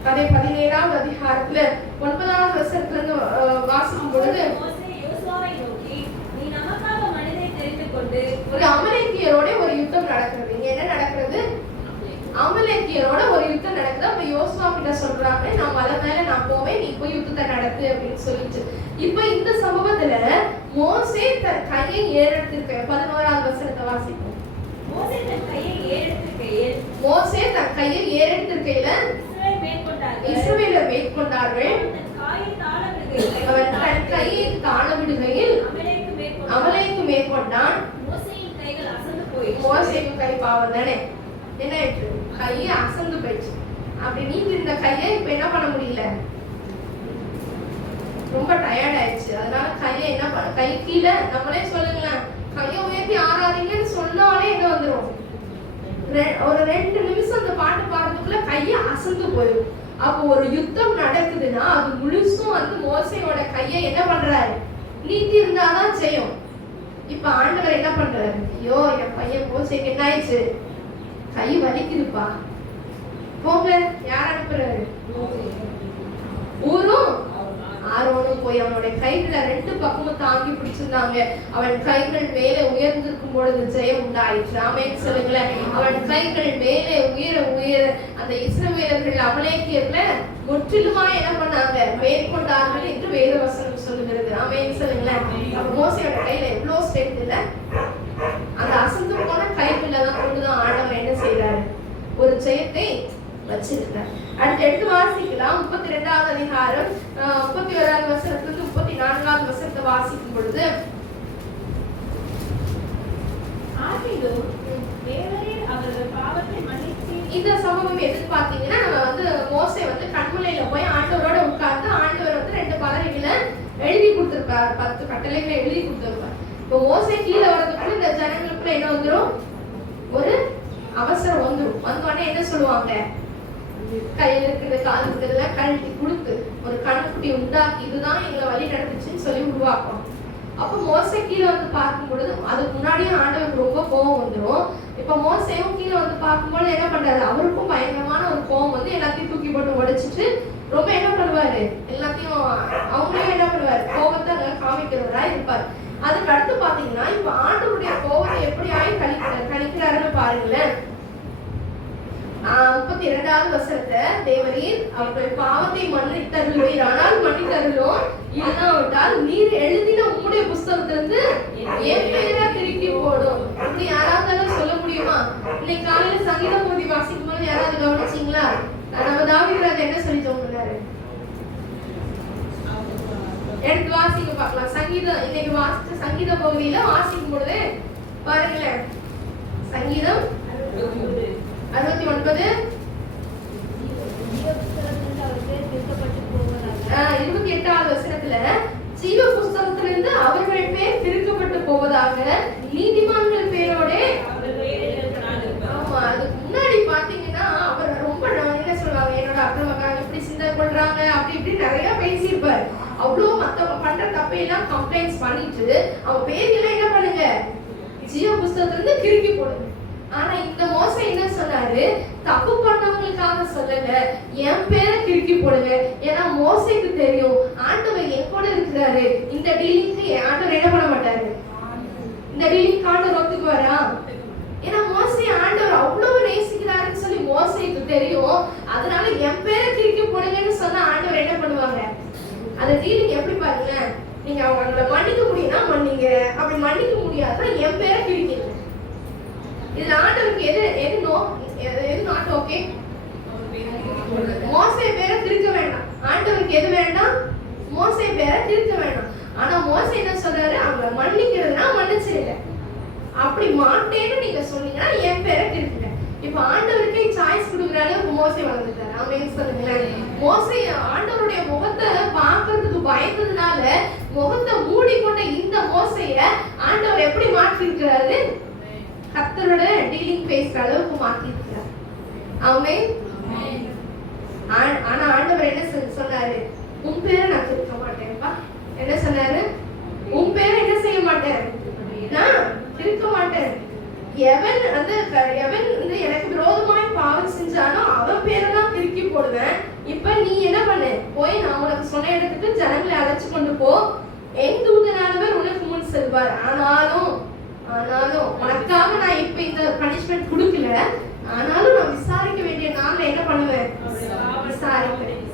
கதை 17ஆவது அதிகாரத்துல 9வது வசனத்துல இருந்து வாசிக்கும் பொழுது ஒரு அமலேக்கியரோட ஒரு யுத்தம் நடக்கிறது. இங்க என்ன நடக்கிறது? அமலேக்கியரோட ஒரு யுத்தம் நடக்குது. அப்ப யோசுவா கிட்ட சொல்றாங்க, நான் மலை மேல நான் போவேன், நீ போய் யுத்தத்தை நடத்து அப்படின்னு சொல்லிட்டு. இப்ப இந்த சம்பவத்துல மோசே தன் கையை ஏறெடுத்திருக்க 11வது வசனத்தை வாசிப்போம். மோசே தன் கையை ஏறெடுத்திருக்கையில் இஸ்ரவேலர் மேற்கொண்டார்கள். அவன் தன் கையை தாழ விடுகையில் அமலேக்கு மேற்கொண்டான். மோசேயின் கை பாவம் தானே, என்ன ஆயிடுச்சு? கையை அசந்து போயிடுச்சு. அப்படி நீங்க இந்த கையை இப்ப என்ன பண்ண முடியல, ரொம்ப டயர்ட் ஆயிடுச்சு. அதனால கையை என்ன பண்ண, கை கீழே நம்மளே சொல்லுங்களேன், கையை உயர்த்தி ஆறாதீங்கன்னு சொன்னாலே என்ன வந்துடும்? ஒரு 2 நிமிஷம் அந்த பாட்டு பாடுறதுக்குள்ள கையை அசந்து போயிடும். அப்போ ஒரு யுத்தம் நடக்குதுன்னா அது முழுசும் மோசையோட கையை என்ன பண்றாரு? நீட்டி இருந்தாதான் செய்யும். இப்ப ஆண்டவர் என்ன பண்றாரு? ஐயோ என் பையன் மோசைக்கு என்ன ஆயிடுச்சு? கை வலிக்குதுப்பா, போங்க. யார் அனுப்புறாரு? ஊரும் ஆரோனும் போய் அவனுடைய கைகளை 2 பக்கமும் தாங்கி பிடிச்சிருந்தாங்க. அவன் கைகள் மேலே உயர்ந்திருக்கும் பொழுது ஜெயம் உண்டாயிற்று. ஆமென் சொல்லுங்களேன். அவன் கைகள் மேலே உயர உயர அந்த இஸ்ரவேலர்கள் அமலேக்கியர்ல முற்றிலுமாய் என்ன பண்ணாங்க? மேற்கொண்டார்கள் என்று வேத வசனம் சொல்லுகிறது. ஆமென் சொல்லுங்களேன். அப்ப மோசையோட கையில எவ்வளவு ஸ்ட்ரென்த் இல்ல, அந்த அசந்து போன கைகளை தான் கொண்டுதான் ஆண்டவர் என்ன செய்யறாரு? ஒரு ஜெயத்தை வச்சிருக்கிறார். அடுத்து எடுத்து வாசிக்கலாம். 32வது அதிகாரம் 31வது வசனத்திலிருந்து 34வது வசனத்தை வாசிக்கும் பொழுது, இந்த சம்பவம் எதுக்கு பாத்தீங்கன்னா, நம்ம மோசே கண்மலையில போய் ஆண்டவரோட உட்கார்ந்து ஆண்டவர் 2 பலகைகளை எழுதி கொடுத்திருப்பார், 10 கட்டளைகளை எழுதி கொடுத்திருப்பார். இப்போ மோசே கீழே வர்றதுக்குள்ள இந்த ஜனங்களுக்குள்ள என்ன வந்துடும்? ஒரு அவசரம் வந்துடும். வந்தோடனே என்ன சொல்லுவாங்க? கையில் இருக்கிற கால் இருக்கிறதெல்லாம் கழட்டி கொடுத்து ஒரு கண்ணுக்குட்டி உண்டாக்கி இதுதான் எங்களை வழி நடந்துச்சுன்னு சொல்லி உருவாக்கும். அப்ப மோசே கீழே பார்க்கும் பொழுது அதுக்கு முன்னாடியே ஆண்டவருக்கு ரொம்ப கோபம் வந்துடும். இப்ப மோசேவும் கீழே பார்க்கும்போது என்ன பண்றாரு? அவருக்கும் பயங்கரமான ஒரு கோபம் எல்லாத்தையும் தூக்கி போட்டு உடைச்சிட்டு ரொம்ப என்ன பண்ணுவாரு? எல்லாத்தையும் அவங்களையும் என்ன பண்ணுவாரு? கோபத்தை காமிக்கிறவரா இருப்பார். அதுக்கு அடுத்து பாத்தீங்கன்னா, இப்ப ஆண்டவருடைய கோபத்தை எப்படி கணிக்கிறாருன்னு பாருங்களேன். 32வது வசனத்தை, தேவரீர் அவர்கள் பாவத்தை மன்னித்தருள்வீர், ஆனால் மன்னித்தருளும் இல்லாவிட்டால் நீர் எழுதின உம்முடைய புஸ்தகத்திலிருந்து என் பெயரா திருப்பி போடும். இப்படி யாராவது சொல்ல முடியுமா? இன்னைக்கு காலையில சங்கீத பகுதி வாசிக்கும் போது யாராவது கவனிச்சீங்களா? நம்ம தாவீது என்ன சொல்லி தோணுறாரு? எடுத்து வாசிக்க பார்க்கலாம். சங்கீதம் இன்னைக்கு வாசிச்ச சங்கீத பகுதியில வாசிக்கும் பொழுது பாருங்களேன். சங்கீதம் 69 28வது வசனத்துல, ஜீவ புஸ்தகத்திலிருந்து அவர்கள் பேர் திருக்கப்பட்டு போவதாக நீதிமான்கள் பேரோட. ஆமா, அதுக்கு முன்னாடி பாத்தீங்கன்னா அவர் ரொம்ப என்ன சொல்லுவாங்க, என்னோட அக்கிரமக்காரங்க இப்படி சிந்தை கொள்றாங்க அப்படி இப்படி நிறைய பேசியிருப்பாரு. அவ்வளவு மத்தவங்க பண்ற தப்பையெல்லாம் கம்ப்ளைண்ட்ஸ் பண்ணிட்டு அவன் பேரெல்லாம் என்ன பண்ணுங்க? ஜீவ புஸ்தகத்துல இருந்து கிறுக்கி போடுங்க. ஆனா இந்த மோசே என்ன சொன்னாரு, தப்பு பண்ணவங்களுக்காக சொல்லல, என் பேரை கிறுக்கி போடுங்க. ஏன்னா மோசேக்கு தெரியும் ஆண்டவர் என் கூட இருக்கிறாரு, இந்த டீலிங்க்கு ஆண்டவர் என்ன பண்ண மாட்டாரு, இந்த டீலிங் ஆண்டவர் ஒத்துக்குவாரா? ஏன்னா மோசே ஆண்டவர் அவ்வளவு நேசிக்கிறாருன்னு சொல்லி மோசேக்கு தெரியும். அதனால என் பேரை கிறுக்கி போடுங்கன்னு சொன்னா ஆண்டவர் என்ன பண்ணுவாங்க, அந்த டீலிங் எப்படி பாருங்க, நீங்க அவங்கள மன்னிக்க முடியும்னா மன்னிங்க, அப்படி மன்னிக்க முடியாதுன்னா என் பேரை கிறுக்கிங்க. இதுல ஆண்டவருக்கு எது நாட் ஓகே? மோசே பேரை திருக்க வேண்டாம். ஆண்டவருக்கு எது வேண்டாம்? மோசே பேரை திருக்க வேண்டாம். ஆனா மோசே என்ன சொல்றாரு, அவங்கள மன்னிக்கிறதுனா மன்னிச்சிருங்க, அப்படி மாட்டேன்னு நீங்க சொன்னீங்கன்னா என் பேரை திருக்குங்க. இப்ப ஆண்டவருக்கே சாய்ஸ் கொடுக்குற அளவுக்கு மோசே வளர்ந்துட்டாரு. அவன் சொல்லுங்களேன், மோசே ஆண்டவருடைய முகத்தை பார்க்கறதுக்கு பயந்ததுனால முகத்தை மூடிக்கொண்ட இந்த மோசைய ஆண்டவர் எப்படி மாற்றி இருக்கிறாரு, கர்த்தரோட டீலிங் பேசுற அளவுக்கு மாத்தி இருக்கிறார். ஆமென். ஆனா ஆண்டவர் என்ன சொன்னாரு, உன் பேரை நான் திருக்க மாட்டேன்ப்பா. என்ன சொன்னாரு, உன் பேரை என்ன செய்ய மாட்டேன், நான் திருக்க மாட்டேன். எவன் எனக்கு விரோதமாய் பாவம் செஞ்சானோ அவன் பேரை தான் திருக்கி போடுவேன். இப்ப நீ என்ன பண்ணு, போய் நான் உனக்கு சொன்ன இடத்துக்கு ஜனங்களை அழைச்சு கொண்டு போ, என் தூதனானவர் உனக்கு முன் செல்வார். ஆனாலும் உனக்காக நான் இப்ப இந்த பனிஷ்மெண்ட் கொடுக்கல, ஆனாலும் நான் விசாரிக்க வேண்டிய நாள்ல என்ன பண்ணுவேன், விசாரிப்பேன்.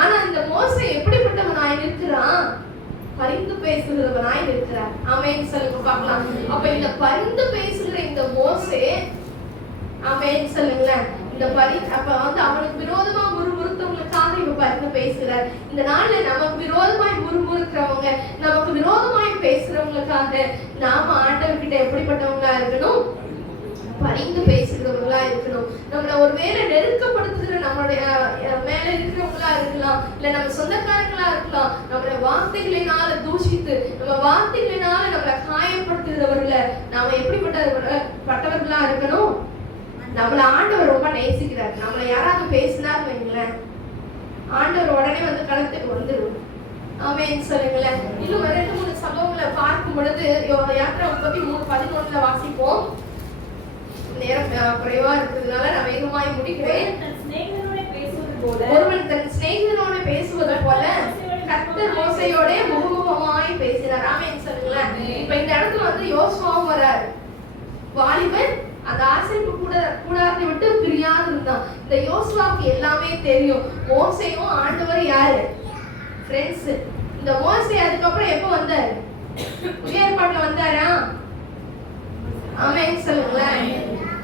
ஆனா இந்த மோசே எப்படிப்பட்டவனாய் இருக்கிறான், பரிந்து பேசுகிறவனாய் இருக்கிறார். ஆமென் சொல்லுங்க பார்க்கலாம். அப்ப இந்த பரிந்து பேசுகிற இந்த மோசே, ஆமென் சொல்லுங்களேன், அப்ப அவனுக்கு விரோதமா முறுமுறுத்தவங்களுக்காக இவ பரிந்து பேசுகிறார். இந்த நாள்ல நமக்கு விரோதமாய் முறுமுறுக்கிறவங்க, நமக்கு விரோதமாய் பேசுறவங்களுக்காக நாம ஆண்டவர்கிட்ட எப்படிப்பட்டவங்களா இருக்கணும், பரிந்து பேசுகிறவங்களா இருக்கணும். நம்மள ஒருவேளை நெருக்கப்படுத்துகிற நம்மளுடைய மேல இருக்கிறவங்களா இருக்கலாம், இல்ல நம்ம சொந்தக்காரங்களா இருக்கலாம், நம்மள வார்த்தைகளினால தூஷித்து நம்ம வார்த்தைகளினால நம்மள காயப்படுத்துகிறவர்கள நாம எப்படிப்பட்டவர்களா இருக்கணும். நம்மள ஆண்டவர் ரொம்ப நேசிக்கிறார். நம்மள யாராவது பேசினார் வைங்களேன், ஆண்டவர் உடனே வந்து களத்துக்கு வந்துடும். ஆமென் சொல்லுங்களேன். இன்னும் 2-3 சம்பவங்களை பார்க்கும் பொழுது யாத்திரை 33:11 வாசிப்போம். நேரம் குறைவா இருக்கிறதுனால நான் வேகமாய் முடிக்கிறேன். ஒருவன் தன் சிநேகிதனோட பேசுவது போல கர்த்தர் மோசேயோட முகமுகமாய் பேசினார். ஆமென் சொல்லுங்களேன். இப்ப இந்த இடத்துல வந்து யோசுவாவும் வராரு. வாலிபன் அந்த ஆசரிப்பு கூடாரத்தை விட்டு பிரியாது இருந்தான். இந்த யோசுவாவுக்கு எல்லாமே தெரியும். மோசேயும் ஆண்டவர் யாரு, ஃப்ரெண்ட்ஸ். இந்த மோசே அதுக்கப்புறம் எப்ப வந்தாரு, புதிய ஏற்பாட்டுல வந்தாரா? ஆமென் சொல்லுங்களேன்.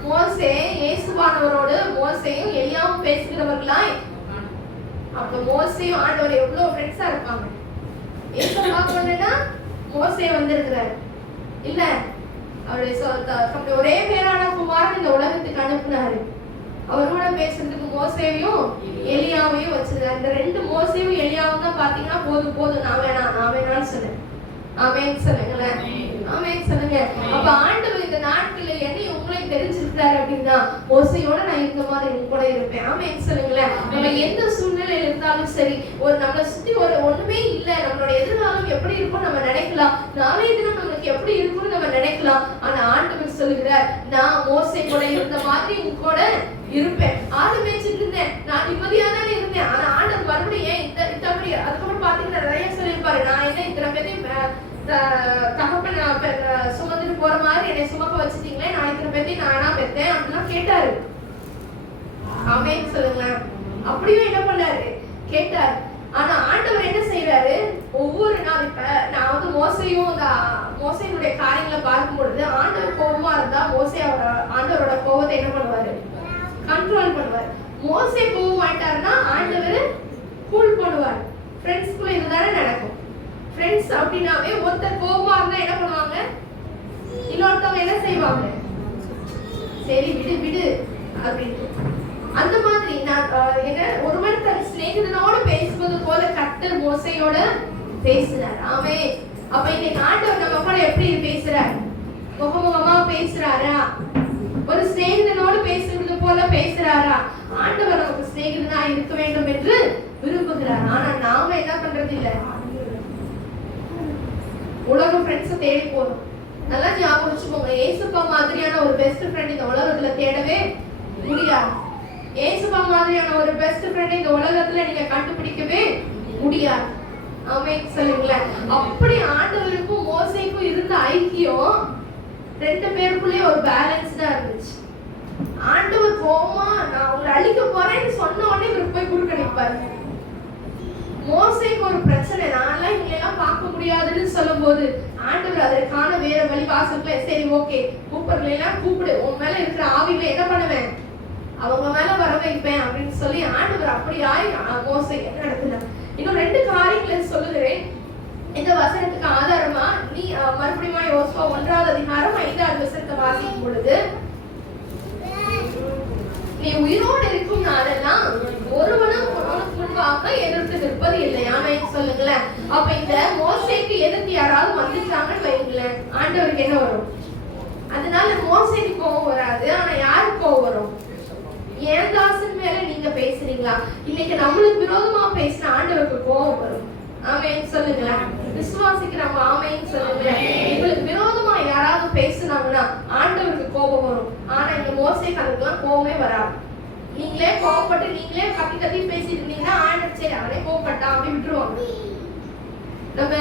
மோசே இயேசுவானவரோடு மோசேயும் எலியாவும் பேசுகிறவர்களாய். அப்ப மோசேயும் ஆண்டவர் எவ்வளவு ஃப்ரெண்ட்ஸா இருப்பாங்க. இயேசு பார்க்கணும்னா மோசே வந்திருக்கிறார் இல்ல, அவருடைய ஒரே பேரான குமாரன் இந்த உலகத்துக்கு அனுப்புனாரு. அவரோட பேசுறதுக்கு மோசேவையும் எலியாவையும் வச்சிருக்காரு. இந்த 2 மோசேவும் எலியாவும் தான் பாத்தீங்கன்னா போதும் நான் வேணான்னு சொன்னேன். ஆமென் சொல்லுங்களேன். ஆமென் சொல்லுங்க. அப்ப ஆண்டவர் இந்த நாட்கள்ல என்னையும் உங்களையும் தெரிஞ்சிருக்காரு அப்படின்னா மோசையோட நான் இந்த மாதிரி உங்க கூட இருப்பேன். ஆமென் சொல்லுங்களேன். நம்ம எந்த சூழ்நிலையில இருந்தாலும் சரி, நம்மளை சுத்தி ஒண்ணுமே இல்ல, நம்மளோட எதிர்காலம் எப்படி இருக்கும் நம்ம நினைக்கலாம், நாளைய தினம் நம்மளுக்கு எப்படி இருக்கும்னு நம்ம நினைக்கலாம். ஆனா ஆண்டவர் சொல்லுகிறார், நான் மோசை கூட இருந்த மாதிரி உங்க கூட இருப்பேன். ஆடு மேய்ச்சிட்டு இருந்தேன், நான் நிம்மதியா தானே இருந்தேன். ஆனா ஆண்டவர் மறுபடியும் ஏன் இத்தப்படி அதுக்கப்புறம் பாத்தீங்கன்னா நிறைய சொல்லியிருப்பாரு, நான் என்ன இத்தனை பேரையும் தகப்பன் சுமந்துட்டு போற மாதிரி என்னை சுமக்க வச்சுட்டீங்களே, நான் இத்தனை பேரையும் நானா பெற்றேன் அப்படிலாம் கேட்டாரு. ஆமென் சொல்லுங்களேன். அப்படியும் என்ன பண்ணாரு, கேட்டாரு. ஆனா ஆண்டவர் என்ன செய்யறாரு, ஒவ்வொரு நாள் இப்ப நான் வந்து மோசையினுடைய காரியங்களை பார்க்கும் பொழுது ஆண்டவர் கோபமா இருந்தா ஆண்டவரோட கோபத்தை என்ன பண்ணுவாரு, கண்ட்ரோல் பண்ணுவார். மோசே கோபம் ஆயிட்டாருன்னா ஆண்டவர் கூல் பண்ணுவார். ஃப்ரெண்ட்ஸ்குள்ள இதுதானே நடக்கும். ஃப்ரெண்ட்ஸ் அப்படின்னாவே ஒருத்தர் கோபமா இருந்தா என்ன பண்ணுவாங்க, இன்னொருத்தவங்க என்ன செய்வாங்க, சரி விடு அப்படின்னு. அந்த மாதிரி ஒருவன் தன் சிநேகிதனோடு பேசுவது போல கர்த்தர் மோசையோட பேசினார். ஆமென். அப்ப இன்னைக்கு ஆண்டவர் நம்ம கூட எப்படி பேசுறார், முகமுகமா பேசுறாரா, ஒரு சிநேகிதனோடு பேசுறது போல பேசுறாரா? ஆண்டவர் நமக்கு சிநேகிதனா இருக்க வேண்டும் என்று விரும்புகிறார். ஆனா நாம என்ன பண்றது இல்ல, உலக ஃப்ரெண்ட்ஸை தேடி போறோம். நல்லா ஞாபகம் வச்சுக்கோங்க, ஏசப்பா மாதிரியான ஒரு பெஸ்ட் ஃப்ரெண்ட் இந்த உலகத்துல தேடவே முடியாது. ஏசப்பா மாதிரியான ஒரு பெஸ்ட் ஃப்ரெண்ட் இந்த உலகத்துல நீங்க கண்டுபிடிக்கவே முடியாது. ஆமென் சொல்லுங்களேன். அப்படி ஆண்டவருக்கும் மோசேக்கும் இருந்த ஐக்கியம் ரெண்டு பேருக்குள்ளே ஒரு பேலன்ஸ்டா இருந்துச்சு. ஆண்டவர் கோவமா நான் உங்களை அழிக்க போறேன்னு சொன்ன உடனே இவர் போய் குறுக்க நிற்பாரு. மோசேக்கு ஒரு பிரச்சனை, நான்லாம் இவங்களெல்லாம் பார்க்க முடியாதுன்னு சொல்லும் போது ஆண்டவர் அதற்கான வேற வழி வாசல்ல சரி ஓகே கூப்பிடலாம் கூப்பிடு, உன் மேல இருக்கிற ஆவிகளை என்ன பண்ணுவேன் அவங்க மேல வர வைப்பேன் அப்படின்னு சொல்லி ஆண்டவர் அப்படியாய் மோசே நடத்தினார். இன்னும் ரெண்டு காரியங்களை சொல்லுகிறேன் இந்த வசனத்துக்கு ஆதாரமா. நீ மறுபடியும் யோசுவா 1ஆவது அதிகாரம் 5வது வசனத்தை வாசிக்கும் பொழுது, நீ உயிரோடு இருக்கும் நாளெல்லாம் ஒருவனும் உனக்கு முன்பாக எதிர்த்து நிற்பது இல்லை. ஆமென் சொல்லுங்களேன். அப்ப இந்த மோசேக்கு எதிர்த்து யாராவது வந்துட்டாங்கன்னு வைங்களேன், ஆண்டவருக்கு என்ன வரும்? அதனால மோசேக்கு கோவம் வராது. ஆனா யாருக்கு கோவம் வரும்? ஏன் தாசன் மேல நீங்க பேசுறீங்களா? இன்னைக்கு நம்மளுக்கு விரோதமா பேசின ஆண்டவருக்கு கோவம் வரும். ஆமென் சொல்லுங்களேன். விசுவாசிக்கிறவங்க ஆமென் சொல்லுங்களேன். உங்களுக்கு விரோதமா யாராவது பேசுனாங்கன்னா ஆண்டவருக்கு கோபம் வரும். ஆனா இந்த மோசேக்கு அதுக்கெல்லாம் கோபமே வராது. நீங்களே கோபப்பட்டு நீங்களே கத்தி கத்தி பேசிட்டு இருந்தீங்கன்னா ஆண்டவர் சரி அவனே கோபப்பட்டான் அப்படி விட்டுருவாங்க. நம்ம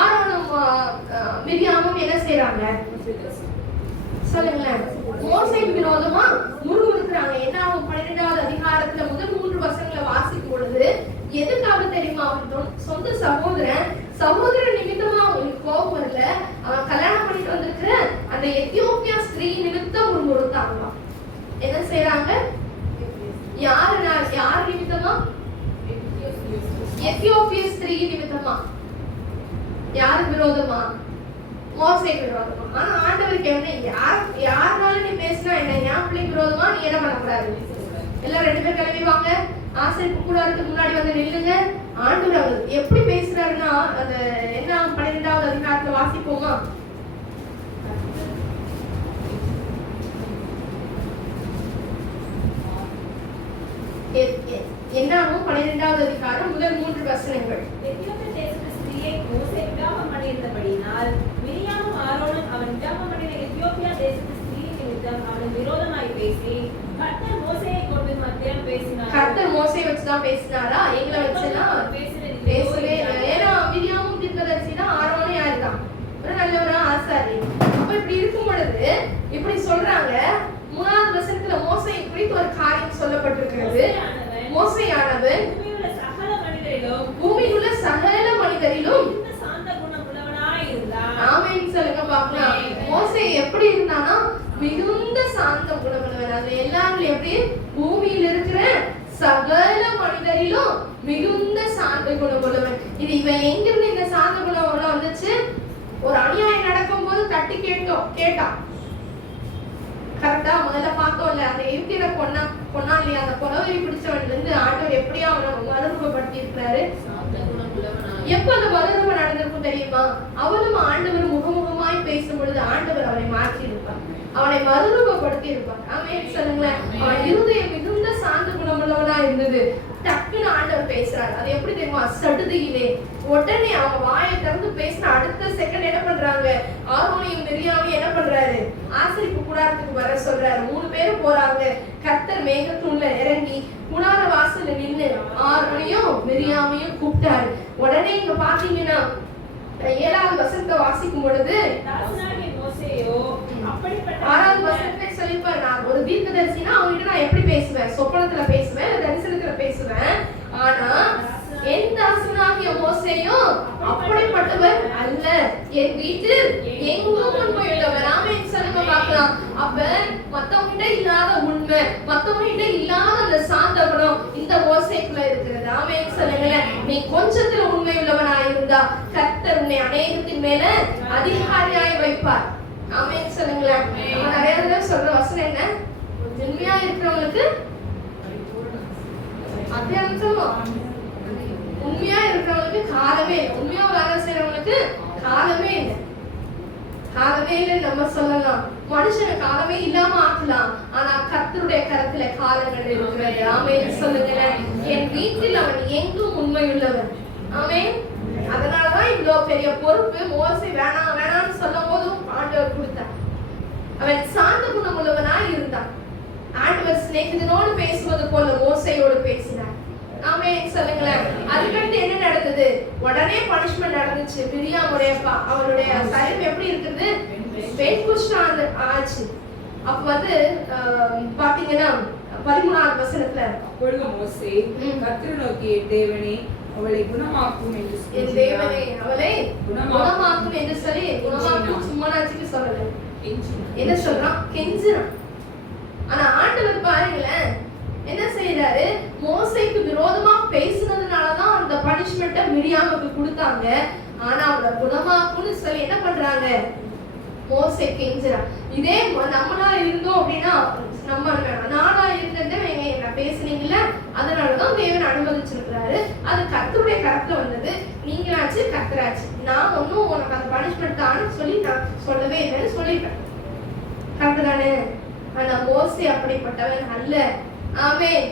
ஆரோனும் மிரியாமும் என்ன செய்யறாங்க சொல்லுங்களேன்? மோசேக்கு விரோதமா முறுமுறுக்கிறாங்க. என்ன ஆகும்? 12வது அதிகாரத்துல முதல் 3 வசனங்களை வாசிக்கும் பொழுது எதுக்காக தெரியுமா? அவன் சொந்த சகோதரன் நிமித்தமா அவங்களுக்கு கோபம் வரல. அவன் கல்யாணம் பண்ணிட்டு வந்திருக்கிற அந்த எத்தியோப்பியா ஸ்திரீ நிமித்தம் முறுமுறுத்தாங்களாம். என்ன செய்யறாங்க? யார் நிமித்தமா? எத்தியோப்பிய ஸ்திரீ நிமித்தமா. யாரு விரோதமா? மோசேக்கு விரோதமா. ஆனா ஆண்டவருக்கு என்ன, யாருனாலும் நீ பேசினா என்ன, என் பிள்ளைக்கு விரோதமா நீ என்ன பண்ணக்கூடாது. எல்லாம் 2 பேர் கிளம்பி வாங்க, ஆசிரியர் கூடாரத்துக்கு முன்னாடி வந்து நில்லுங்க. ஆண்டவர் அவர் எப்படி பேசுறாருன்னா அந்த என்ன 12வது அதிகாரத்துல வாசிப்போமா? என்னாகும் 12வது அதிகாரம் முதல் 3 வசனங்கள். எத்தியோப்பியா தேசத்து ஸ்திரீயை மோசே விவாகம் பண்ணியிருந்தபடியினால் மிரியாமும் ஆரோனும் அவன் விவாகம் பண்ணின எத்தியோப்பியா தேசத்து ஸ்திரீ நிமித்தம் அவனுக்கு விரோதமாய் பேசி கர்த்தர் மோசேயை கொண்டு மத்தியம் பேசினார். கர்த்தர் மோசே வச்சுதான் பேசினாரா? எங்களை வச்சுதான் பேசவே இல்லை. ஏன்னா மிரியாமும் தீர்க்கதரிசினா ஆரோனும் யாருதான் ஒரு நல்லவரா ஆசாரி. அப்ப இப்படி இருக்கும் பொழுது இப்படி சொல்றாங்க. 3வது வசனத்துல மோசேயை குறித்து ஒரு காரியம் சொல்லப்பட்டிருக்கிறது. மோசேயானவன் பூமியில் உள்ள சகல மனிதரிலும் சாந்த குணம் உள்ளவனாய் இருந்தான். ஆமென் சொல்லுங்க பார்க்கலாம். மோசே எப்படி இருந்தானா? மிகுந்த சாந்த குணம் உள்ளவன். அது எல்லாரும் எப்படி? பூமியில் இருக்கிற சகல மனிதரிலும் மிகுந்த சாந்த குணம் உள்ளவன். இது இவன் எங்கிருந்து இந்த சாந்த குணம் உள்ள வந்துச்சு? ஒரு அநியாயம் நடக்கும் போது தட்டி கேட்டான். கரெக்டா முதல்ல பார்த்தோம்ல, அந்த எகிப்தியரை கொன்னா இல்லையா, அந்த புலவரி பிடிச்சவன்ல இருந்து ஆண்டவர் எப்படியா அவனை மறுரூபப்படுத்தி இருக்கிறாரு. எப்ப அந்த மறுரூபம் நடந்திருக்கும் தெரியுமா? அவனும் ஆண்டவர் முகமுகமாய் பேசும் பொழுது ஆண்டவர் அவனை மாற்றி இருப்பார், அவனை மறுரூபப்படுத்தி இருப்பார். ஆமென் சொல்லுங்களேன். அவன் இருதயம் மிகுந்த சாந்த குணமுள்ளவனா இருந்தது. டக்குன்னு ஆண்டவர் பேசுறாரு. அது எப்படி தெரியுமா? சடுதியிலே உடனே அவன் வாயை திறந்து பேசின அடுத்த செகண்ட் என்ன பண்றாங்க? ஆரோனையும் மிரியாமையும் என்ன பண்றாரு? ஆசரிப்பு கூடாரத்துக்கு வர சொல்றாரு. 3 பேரும் போறாங்க. கர்த்தர் மேகத்துள்ள இறங்கி கூடார வாசல்ல நின்னு ஆரோனையும் மிரியாமையும் கூப்பிட்டாரு. உடனே இங்க பாத்தீங்கன்னா 7வது வசனத்தை வாசிக்கும் பொழுது 6வது வசனத்தை சொல்லிப்பாரு. நான் ஒரு தீர்க்கதரிசினா அவங்ககிட்ட நான் எப்படி பேசுவேன்? சொப்பனத்துல பேசுவேன், தரிசனத்துல பேசுவேன். ஆனா என் தாசனாகிய மோசேயும் அப்படிப்பட்டவர் அல்ல. என் வீட்டில் எங்கும் உண்மையுள்ளவர். ஆமென் சொல்லுங்க பார்க்கலாம். அப்ப மத்தவங்கிட்ட இல்லாத உண்மை, மத்தவங்கிட்ட இல்லாத அந்த சாந்த குணம் இந்த மோசேக்குள்ள இருக்கிறது. ஆமென் சொல்லுங்களேன். நீ கொஞ்சத்துல உண்மையுள்ளவனா இருந்தா கர்த்தர் உன்னை அநேகத்தின் மேல அதிகாரியாய் வைப்பார். ஆமென் சொல்லுங்களேன். நம்ம நிறைய தடவை சொல்ற வசனம் என்ன? உண்மையா இருக்கிறவங்களுக்கு உண்மையா இருக்கிறவங்களுக்கு காலமே இல்லை. உண்மையா வேலை செய்யறவங்களுக்கு காலமே இல்லை. காலமே இல்லைன்னு நம்ம சொல்லலாம். மனுஷன் காலமே இல்லாம ஆக்கலாம். ஆனா கர்த்தருடைய கரத்துல காலங்கள் இருக்கிறது. ஆமென் சொல்லுங்களேன். என் வீட்டில் அவன் எங்கும் உண்மையுள்ளவன். ஆமென். அதனாலதான் இவ்வளவு பெரிய பொறுப்பு மோசே வேணாம் வேணாம்னு சொல்லும் போதும் ஆண்டவர் கொடுத்தார். அவன் சாந்த குணம் உள்ளவனாய் இருந்தான். ஆண்டவர் சிநேகிதனோடு பேசுவது போல மோசையோடு பேசினார். ஆமென் சொல்லுங்களேன். அதுக்கடுத்து என்ன நடந்தது? உடனே பனிஷ்மெண்ட் நடந்துச்சு. மிரியாமுடைய அவருடைய சரீரம் எப்படி இருக்குது? பெண் குஷ்டம் ஆச்சு. அப்ப வந்து பாத்தீங்கன்னா 13வது வசனத்துல அப்பொழுது மோசே கர்த்தரை நோக்கி, தேவனே அவளை குணமாக்கும் என்று சொல்லி, தேவனே அவளை குணமாக்கும் என்று சொல்லி, குணமாக்கும் சும்மா நாச்சுக்கு சொல்லல, என்ன சொல்றான்? கெஞ்சிறான். ஆனா ஆண்டவர் பாருங்களேன் என்ன செய்யறாரு? மோசேக்கு விரோதமா பேசினதுனாலதான் அந்த பனிஷ்மெண்ட்டை மிரியாமுக்கு கொடுத்தாங்க. ஆனா அவளை குணமாக்குன்னு சொல்லி என்ன பண்றாங்க? மோசே கெஞ்சிறான். இதே நம்மளா இருந்தோம் அப்படின்னா, நானா இருந்தது பேசுனீங்கல்ல, அதனாலதான் தேவன் அனுமதிச்சிருக்கிறாரு. அது கர்த்தருடைய கருத்துல வந்தது. நீங்களாச்சு கர்த்தராச்சு, நான் ஒன்னும் உனக்கு அந்த பனிஷ்மெண்ட் தான் சொல்லி நான் சொல்லவே இல்லைன்னு சொல்லிட்டேன். கரெக்ட் தானே? ஆனா மோசே அப்படிப்பட்டவன் அல்ல. ஆமென்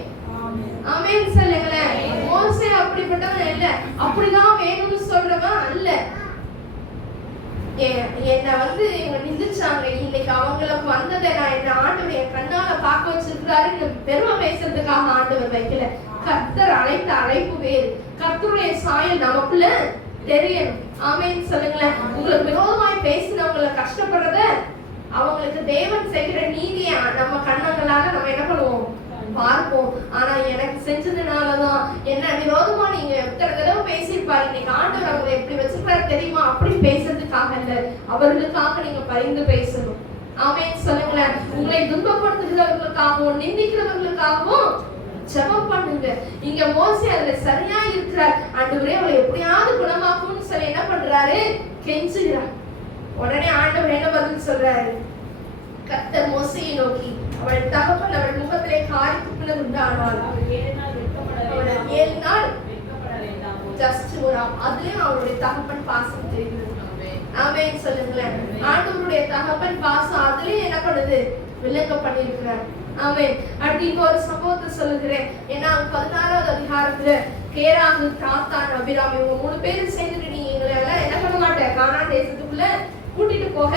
ஆமென் சொல்லுங்களேன். மோசே அப்படிப்பட்டவன் அல்ல. அப்படிதான் வேணும்னு சொல்றவன் அல்ல. என்ன வந்து இவங்க நிந்திச்சாங்க, இன்னைக்கு அவங்களுக்கு வந்ததை நான் என்ன ஆண்டவர் என் கண்ணால பார்க்க வச்சிருக்கிறாரு பெருமை பேசுறதுக்காக ஆண்டவர் வைக்கல. கர்த்தர் அழைத்த அழைப்பு வேறு. கர்த்தருடைய சாயல் நமக்குள்ள தெரியணும். ஆமென் சொல்லுங்களேன். உங்களுக்கு விரோதமாய் பேசினவங்களை கஷ்டப்படுறத அவங்களுக்கு தேவன் செய்கிற நீதியை நம்ம கண்ணங்களால நம்ம என்ன பண்ணுவோம்? பார்ப்போம். ஆனா எனக்கு செஞ்சதுனாலதான் என்ன விரோதமா நீங்க எத்தனை தடவை பேசியிருப்பாரு, இன்னைக்கு ஆண்டவர் அவங்களை எப்படி வச்சிருப்பாரு தெரியுமா? அப்படி பேசுறதுக்காக இல்ல, அவர்களுக்காக நீங்க பரிந்து பேசணும். ஆமென் சொல்லுங்களேன். உங்களை துன்பப்படுத்துகிறவர்களுக்காகவும் நிந்திக்கிறவர்களுக்காகவும் ஜெபம் பண்ணுங்க. இங்க மோசே அதுல சரியா இருக்கிறார். ஆண்டவரே அவளை எப்படியாவது குணமாக்கும்னு சொல்லி என்ன பண்றாரு? கெஞ்சுகிறார். உடனே ஆண்டவர் என்ன பதில் சொல்றாரு? கர்த்தர் மோசேயை நோக்கி, அவள் தகப்பன் அவள் முகத்திலே காரி துப்பினது உண்டானால் அவள் 7 நாள் ஜஸ்ட் ஒரு அதுலயும் அவருடைய தகப்பன் பாசம் தெரிகிறது. ஆமென் சொல்லுங்களேன். ஆண்டவருடைய தகப்பன் பாசம் அதுலயும் என்ன பண்ணுது? விளங்க பண்ணிருக்கிறார். ஆமென். அடுத்து இன்னொரு சம்பவத்தை சொல்லுகிறேன். ஏன்னா 16வது அதிகாரத்துல கேராகு, தாத்தான், அபிராம் இவங்க 3 பேரும் சேர்ந்துட்டு நீங்க எங்களை எல்லாம் என்ன பண்ண மாட்டேன்? கானான் தேசத்துக்குள்ள கூட்டிட்டு போக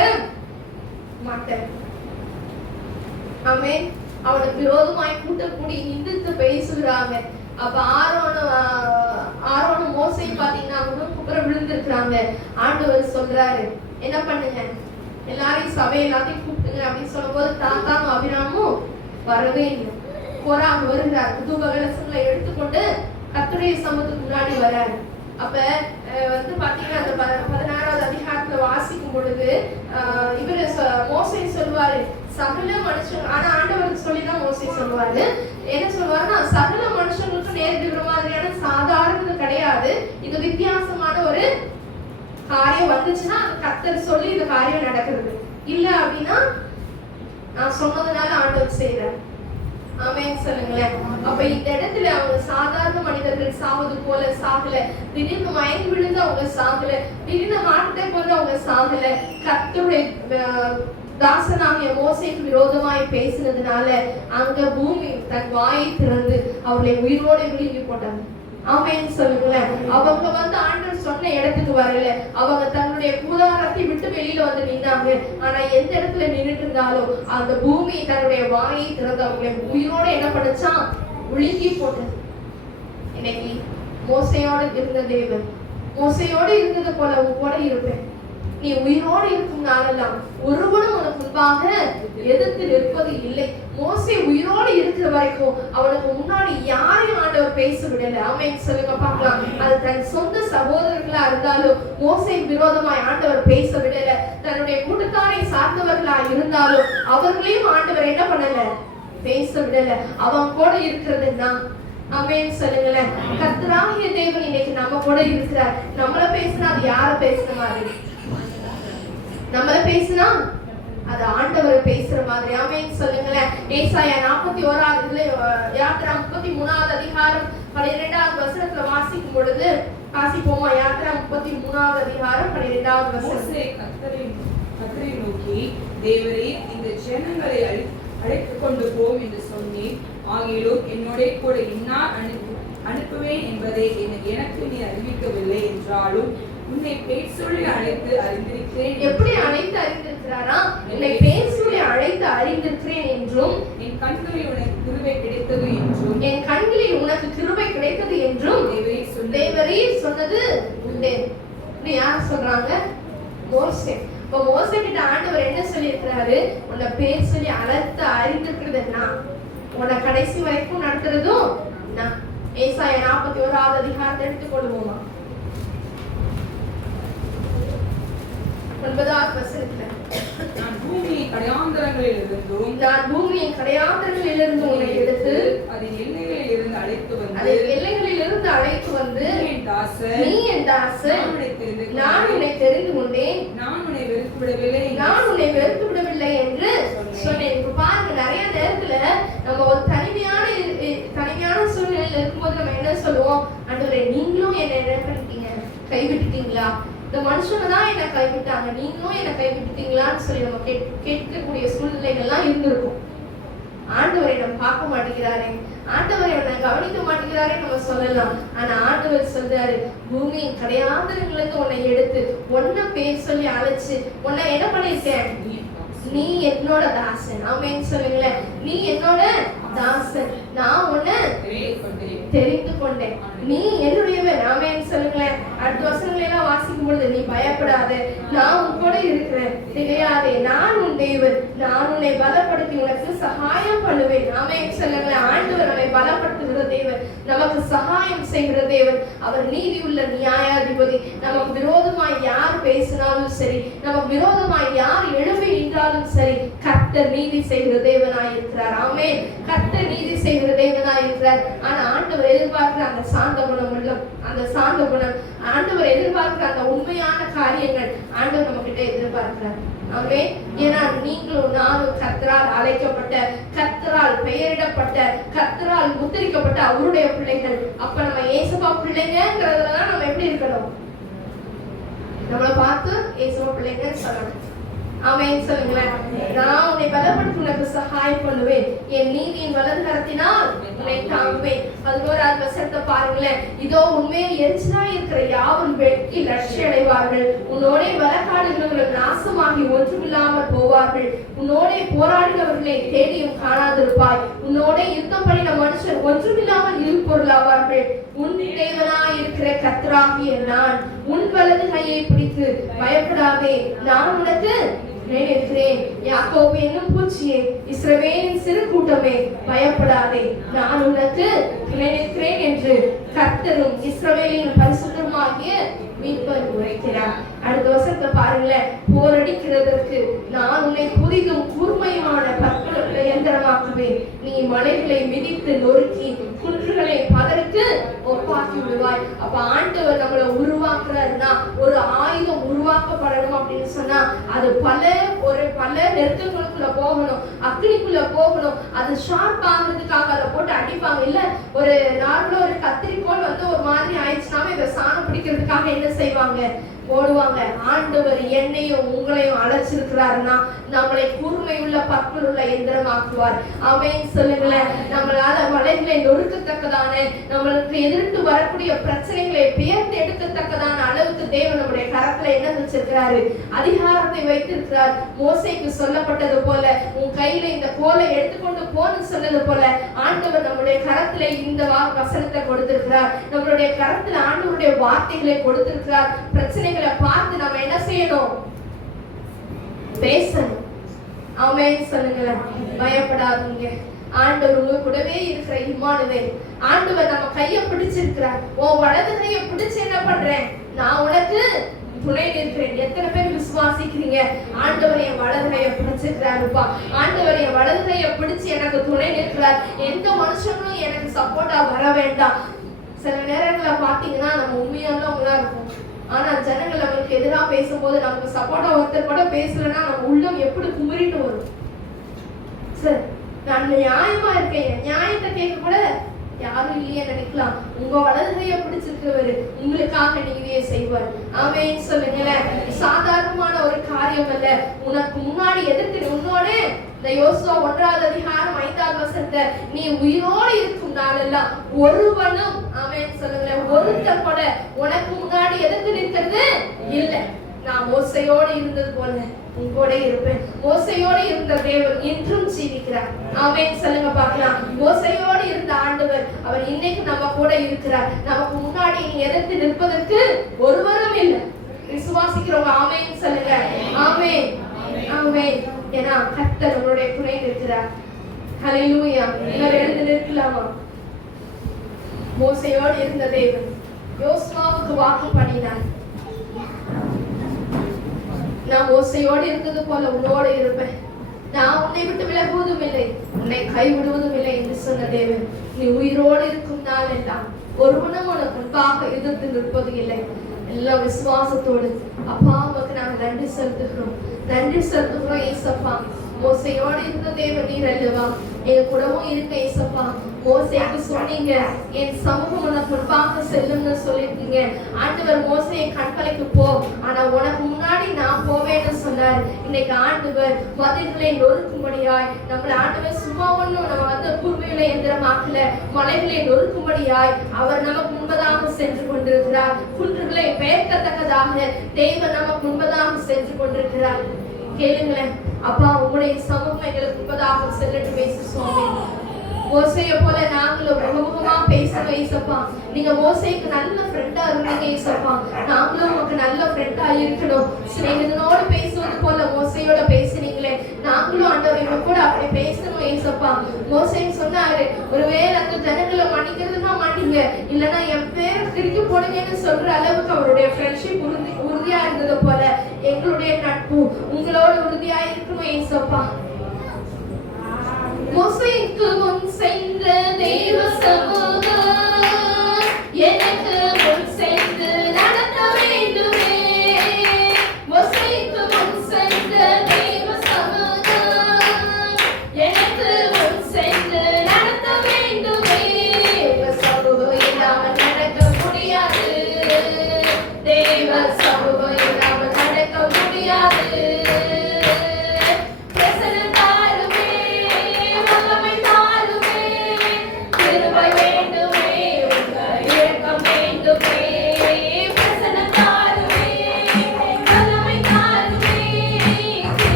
மாட்டேன். ஆமென். அவனுக்கு விரோதமாய் கூட்டம் கூடி நிந்தித்து பேசுகிறாங்க. அப்ப ஆரோனும் மோசையும் பாத்தீங்கன்னா குப்புற விழுந்திருக்கிறாங்க. ஆண்டவர் சொல்றாரு என்ன பண்ணுங்க, எல்லாரையும் சபை எல்லாத்தையும் கூப்பிட்டுங்க அப்படின்னு சொல்லும் போது தாத்தாவும் அபிராமும் வரவே இல்லை. கோராகு வருகிறார். புது கலசங்களை எடுத்துக்கொண்டு கர்த்தருடைய சமூகத்துக்கு முன்னாடி வராரு. அப்ப வந்து பாத்தீங்கன்னா அந்த 16வது அதிகாரத்துல வாசிக்கும் பொழுது இவரு மோசே சொல்லுவாரு சகல மனுஷன், ஆனா ஆண்டவருக்கு சொல்லிதான் மோசே சொல்லுவாரு. என்ன சொல்லுவாருன்னா, சகல மனுஷங்களுக்கு நேர்கிற மாதிரியான சாதாரணது கிடையாது, இது வித்தியாசமான ஒரு காரியம் வந்துச்சுன்னா அது கர்த்தர் சொல்லி இந்த காரியம் நடக்கிறது இல்ல அப்படின்னா நான் சொன்னதுனால ஆண்டவர் செய்யறாரு. ஆமென் சொல்லுங்களேன். அப்ப இந்த இடத்துல அவங்க சாதாரண மனிதர்கள் சாவது போல சாகல, திடீர்னு மயங்கி விழுந்து அவங்க சாகல, திடீர்னு ஹார்ட் அட்டாக் வந்து அவங்க சாகல. கர்த்தருடைய தாசனாகிய மோசேக்கு விரோதமாய் பேசினதுனால அங்க பூமி தன் வாயை திறந்து அவர்களை உயிரோடு விழுங்கி போட்டாங்க. ஆமென் சொல்லுங்களேன். அவங்க வந்து ஆண்டவர் சொன்ன இடத்துக்கு வரல, அவங்க தன்னுடைய கூடாரத்தை விட்டு வெளியில வந்து நின்னாங்க. ஆனா எந்த இடத்துல நின்றுட்டு இருந்தாலும் அந்த பூமி தன்னுடைய வாயை திறந்து அவங்களை உயிரோட என்ன பண்ணுச்சான்? விழுங்கி போட்டது. இன்னைக்கு மோசையோடு இருந்த தேவன் மோசையோடு இருந்தது போல உங்களோட இருப்பேன். நீ உயிரோடு இருக்கும் நாளெல்லாம் ஒருவனும் உனக்கு முன்பாக எதிர்த்து நிற்பது இல்லை. மோசே உயிரோடு இருக்கிற வரைக்கும் அவனுக்கு முன்னாடி யாரையும் ஆண்டவர் பேச விடல. ஆமென் சொல்லுங்க பார்க்கலாம். அது தன் சொந்த சகோதரர்களா இருந்தாலும் மோசே விரோதமாய் ஆண்டவர் பேச விடல. தன்னுடைய கூட்டத்தாரை சார்ந்தவர்களா இருந்தாலும் அவர்களையும் ஆண்டவர் என்ன பண்ணல? பேச விடல. அவன் கூட இருக்கிறதுன்னா ஆமென் சொல்லுங்களேன். கர்த்தராகிய தேவன் இன்னைக்கு நம்ம கூட இருக்கிறார். நம்மள பேசினா அது யார பேசுற மாதிரி? நம்மள பேசினா அது ஆண்டவரை பேசுற மாதிரி. ஆமென் சொல்லுங்களேன். ஏசாயா 41 யாத்ரா 33வது அதிகாரம் 12வது வசனத்துல வாசிக்கும் பொழுது வாசிப்போமா? யாத்ரா 33வது அதிகாரம் 12வது வசனம். கர்த்தரை நோக்கி, தேவரே இந்த ஜனங்களை அழைத்து கொண்டு போம் என்று சொன்னேன். ஆகியோர் என்னோட கூட இன்னார் அனுப்புவேன் என்பதை எனக்கு நீ அறிவிக்கவில்லை என்றாலும் உன்னை பேர் சொல்லி அழைத்து அறிந்திருக்கிறேன். எப்படி அழைத்து அறிந்திருக்கிறாரா? உன்னை பேர் சொல்லி அழைத்து அறிந்திருக்கிறேன் என்றும் என் கண்களில் உனக்கு கிருபை கிடைத்தது என்றும் என் கண்களில் உனக்கு கிருபை கிடைத்தது என்றும் தேவரீர் சொன்னது உண்டே. இப்படி யார் சொல்றாங்க? மோசே. இப்போ மோசே கிட்ட ஆண்டவர் என்ன சொல்லி இருக்கிறாரு? உன்னை பேர் சொல்லி அழைத்து அறிந்திருக்கிறது நான், உன்னை கடைசி வரைக்கும் நடத்துறதும் நான். ஏசாயா 41வது அதிகாரத்தை எடுத்துக்கொள்வோமா? 9வது வசனத்துல நான் பூமியின் கடையாந்தரங்களிலிருந்தும் உன்னை எடுத்து அதன் எல்லைகளில் இருந்து அழைத்து வந்து நீ என் தாசன், நான் உன்னை தெரிந்து கொண்டேன், நான் உன்னை வெறுத்து விடவில்லை என்று சொன்னேன். இப்ப பாருங்க, நிறைய நேரத்துல நம்ம ஒரு தனிமையான சூழ்நிலையில இருக்கும்போது நம்ம என்ன சொல்லுவோம்? ஆண்டவரே, நீங்களும் என்னை என்ன பண்ணிட்டீங்க? கைவிட்டுட்டீங்களா? இந்த மனுஷங்க தான் என்னை கைவிட்டாங்க, நீங்களும் என்னை கைவிட்டுட்டீங்களான்னு சொல்லி நம்ம கேட்கக்கூடிய சூழ்நிலைகள்லாம் இருந்திருக்கும். ஆண்டவரை நம்ம பார்க்க மாட்டேங்கிறாரே, ஆண்டவரை நம்ம கவனிக்க மாட்டேங்கிறாரே நம்ம சொல்லலாம். ஆனா ஆண்டவர் சொல்றாரு, பூமியின் கடையாந்தரங்களுக்கு உன்னை எடுத்து உன்னை பேர் சொல்லி அழைச்சு உன்னை என்ன பண்ணிருக்கேன்? நீ என்னோட தாசன். ஆமென் சொல்லுங்களேன். நீ என்னோட தாசன், நான் உன்னை தெரிந்து கொண்டேன், நீ என்னுடையவன். ஆமென் சொல்லுங்களேன். அடுத்த வசனங்களை எல்லாம் வாசிக்கும் பொழுது, நீ பயப்படாத, நான் உன் கூட இருக்கிறேன், திகையாதே, நான் உன் தேவன், நான் உன்னை பலப்படுத்தி உனக்கு சகாயம் பண்ணுவேன். ஆமென் சொல்லுங்களேன். ஆண்டவர் நம்மை பலப்படுத்துகிற தேவன், நமக்கு சகாயம் செய்கிற தேவன். அவர் நீதி உள்ள நியாயாதிபதி. நமக்கு விரோதமாய் யார் பேசினாலும் சரி, நமக்கு விரோதமாய் யார் எழுப்பி நின்றாலும் சரி, கர்த்தர் நீதி செய்கிற தேவனாய் இருக்கிறார். ஆமென். கர்த்தர் நீதி செய்கிற தேவனாய் இருக்கிறார். ஆனா ஆண்டவர் எதிர்பார்க்கிற அந்த சாந்த குணம் உள்ளம், அந்த சாந்த குணம், ஆண்டவர் எதிர்பார்க்கிற அந்த உண்மையான காரியங்கள் ஆண்டவர் நம்ம கிட்ட எதிர்பார்க்கிறார். ஆமென். ஏன்னா நீங்களும் நானும் கர்த்தரால் அழைக்கப்பட்ட, கர்த்தரால் பெயரிடப்பட்ட, கர்த்தரால் முத்திரிக்கப்பட்ட அவருடைய பிள்ளைகள். அப்ப நம்ம இயேசுவா பிள்ளைங்கிறதுலதான் நம்ம எப்படி இருக்கணும்? நம்மளை பார்த்து இயேசுவா பிள்ளைங்கன்னு சொல்லணும். ஆமென் சொல்லுங்களேன். நான் உன்னை பலப்படுத்தி உனக்கு சகாயம் பண்ணுவேன், என் நீதியின் வலது கரத்தினால் உன்னை தாங்குவேன். 11வது வசனத்தை பாருங்களேன். இதோ உண்மையில் எரிச்சலாய் இருக்கிற யாவும் வெட்கி லட்சிய அடைவார்கள், உன்னோட வழக்காடுகிறவர்கள் நாசமாகி ஒன்றுமில்லாமல் போவார்கள், உன்னோட போராடுகிறவர்களை தேடியும் காணாதிருப்பாய், உன்னோட யுத்தம் பண்ணின மனுஷர் ஒன்றுமில்லாமல் இருப்பொருளாவார்கள். உன் தேவனாய் இருக்கிற கர்த்தராகிய நான் உன் வலது கையை பிடித்து பயப்படாதே, நான் உனக்கு இருக்கிறேன். யாக்கோபு என்னும் பூச்சியே, இஸ்ரவேலின் சிறு கூட்டமே, பயப்படாதே, நான் உனக்கு இருக்கிறேன் என்று கர்த்தரும் இஸ்ரவேலின் பரிசுத்தருமாகிய மீட்பர் உரைக்கிறார். அடுத்த வசனத்தை பாருங்களேன். போரடிக்கிறதற்கு நான் உன்னை புதிதும் கூர்மையுமான பற்களுள்ள இயந்திரமாக்குவேன், நீ மலைகளை மிதித்து நொறுக்கி குன்றுகளை பதற்கு ஒப்பாக்கி விடுவாய். அப்ப ஆண்டவர் நம்மளை உருவாக்குறாருன்னா, ஒரு ஆயுதம் உருவாக்கப்படணும் அப்படின்னு சொன்னா அது பல நெருக்கங்களுக்குள்ள போகணும், அக்னிக்குள்ள போகணும். அது ஷார்ப் ஆகுறதுக்காக அதை போட்டு அடிப்பாங்க இல்ல. ஒரு நார்மலா ஒரு கத்திரிக்கோள் ஒரு மாதிரி ஆயிடுச்சுனாவே இதை சாணம் பிடிக்கிறதுக்காக என்ன செய்வாங்க? போடுவாங்க. ஆண்டவர் என்னையும் உங்களையும் அழைச்சிருக்கிறாருன்னா நம்மளை கூர்மையுள்ள பற்களுள்ள எந்திரமாக்குவார். ஆமென் சொல்லுங்களேன். நம்மளால மலைகளை நொறுக்கத்தக்கதான, நம்மளுக்கு எதிர்த்து வரக்கூடிய பிரச்சனைகளை பெயர்த்து எடுக்கத்தக்கதான அளவுக்கு தேவன் நம்முடைய கரத்துல என்ன வச்சிருக்கிறாரு? அதிகாரத்தை வைத்திருக்கிறார். மோசேக்கு சொல்லப்பட்டது போல, உன் கையில இந்த கோலை எடுத்துக்கொண்டு போன்னு சொன்னது போல ஆண்டவர் நம்முடைய கரத்துல இந்த வசனத்தை கொடுத்திருக்கிறார். நம்மளுடைய கரத்துல ஆண்டவருடைய வார்த்தைகளை கொடுத்திருக்கிறார். பிரச்சனைகளை பார்த்து நம்ம என்ன செய்யணும்? பேசணும். ஆமென் சொல்லுங்களேன். பயப்படாதீங்க, ஆண்டவர் உங்க கூடவே இருக்கிற இம்மானுவேல். ஆண்டவர் நம்ம கையை பிடிச்சிருக்கிறார். உன் வலது கையை பிடிச்சு என்ன பண்றேன்? நான் உனக்கு துணை நிற்கிறேன். எத்தனை பேர் விசுவாசிக்கிறீங்க? ஆண்டவர் என் வலது கையை பிடிச்சிருக்கிறாருப்பா, ஆண்டவர் என் வலது கையை பிடிச்சு எனக்கு துணை நிற்கிறார். எந்த மனுஷங்களும் எனக்கு சப்போர்ட்டா வர வேண்டாம். சில நேரங்களை பாத்தீங்கன்னா நம்ம உண்மையானவங்களா இருக்கும், ஆனா ஜனங்கள் அவங்களுக்கு எதிராக பேசும்போது நமக்கு சப்போர்ட்டா ஒருத்தர் கூட பேசலன்னா நம்ம உள்ளம் எப்படி குமரிட்டு வரும்? சரி, நான் நியாயமா இருக்கேன், நியாயத்தை கேட்க கூட யாரும் இல்லையே நினைக்கலாம். உங்க வலது கையை பிடிச்சிருக்கிறவரு உங்களுக்காக நீதியை செய்வார். ஆமென் சொல்லுங்களேன். சாதாரணமான ஒரு காரியம் அல்ல. உனக்கு முன்னாடி எதிர்த்து உன்னோட இந்த யோசுவா 1வது அதிகாரம் 5வது வசனத்தை நீ உயிரோடு இருக்கும் நாளெல்லாம் ஒருவனும் ஆமென் சொல்லுங்களேன், ஒருத்தர் கூட உனக்கு முன்னாடி எதிர்த்து நிற்கிறது இல்லை. நான் மோசையோடு இருந்தது போல உங்களோட இருப்பேன். மோசையோடு இருந்த தேவன் இன்றும் ஜீவிக்கிறார். ஆமென் சொல்லுங்க பார்க்கலாம். மோசையோடு இருந்த ஆண்டவர் அவர் இன்னைக்கு நம்ம கூட இருக்கிறார். நமக்கு முன்னாடி நீ எதிர்த்து நிற்பதற்கு ஒருவரும் இல்லை. விசுவாசிக்கிறவங்க ஆமென் சொல்லுங்க. ஆமென் ஆமென். ஏன்னா கர்த்தர் நம்மளுடைய துணை இருக்கிறார். ஹல்லேலூயா. எல்லாரும் எழுந்து நிற்கலாமா? மோசையோடு இருந்த தேவன் யோசுவாவுக்கு வாக்கு பண்ணினார். நான் மோசையோடு இருந்தது போல உன்னோடு இருப்பேன், நான் உன்னை விட்டு விலகுவதும் இல்லை, உன்னை கைவிடுவதும் இல்லை என்று சொன்ன தேவன் நீ உயிரோடு இருக்கும் நாள் எல்லாம் ஒருவனும் உனக்கு முன்பாக எதிர்த்து நிற்பது இல்லை. எல்லாம் விசுவாசத்தோடு அப்பா உமக்கு நாங்கள் நன்றி செலுத்துகிறோம், நன்றி செலுத்துகிறோம் ஏசப்பா. மோசையோடு இருந்த தேவன் நீர் அல்லவா, எங்க கூடவும் இருக்க ஏசப்பா. மோசேக்கு சொன்னீங்க என் சமூகம் உனக்கு முன்பாக செல்லும்னு சொல்லிருக்கீங்க. ஆண்டவர் மோசையை கண்மலைக்கு போ, ஆனா உனக்கு முன்னாடி நான் போவேன்னு சொன்னார். இன்னைக்கு ஆண்டவர் மதில்களை நொறுக்கும்படியாய் நம்மள ஆண்டவர் சும்மா ஒண்ணும் நம்ம வந்து பூர்வீகளை எந்திரமாக்கல, மலைகளை நொறுக்கும்படியாய் அவர் நமக்கு முன்பதாக சென்று கொண்டிருக்கிறார். குன்றுகளை பெயர்க்கத்தக்கதாக தேவன் நமக்கு முன்பதாக சென்று கொண்டிருக்கிறார். கேளுங்களேன் அப்பா, உங்களுடைய சமூகம் எங்களுக்கு முன்பதாக செல்லட்டும் பேசு சுவாமி. மோசையை போல நாங்களும் முகமுகமா பேசணும் ஏசப்பா. நீங்க மோசைக்கு நல்ல ஃப்ரெண்டா இருந்தீங்க ஏசப்பா, நாங்களும் உங்களுக்கு நல்ல ஃப்ரெண்டா இருக்கணும். சிநேகிதனோடு பேசுவது போல மோசையோட பேசுனீங்களே, நாங்களும் ஆண்டவர் இவங்க கூட அப்படி பேசணும் ஏசப்பா. மோசை சொன்னாரு, ஒருவேளை அந்த ஜனங்களை மன்னிக்கிறதுனா மன்னிங்க, இல்லைன்னா என் பேரை திருப்பி போடுங்கன்னு சொல்ற அளவுக்கு அவருடைய ஃப்ரெண்ட்ஷிப் உறுதியா இருந்தது போல எங்களுடைய நட்பு உங்களோட உறுதியா இருக்கணும் ஏசப்பா. மோசேக்கு முன் சென்ற தேவ சமூகம் எனக்கு முன் சென்று நடத்த வேண்டுமே. மோசேக்கு முன் சென்ற தேவ சமூகம் எனக்கு முன் சென்று நடத்த வேண்டுமே. சமூகம் இல்லாமல் நடக்க முடியாது, தேவ சமூகம் இல்லாமல் நடக்க முடியாது.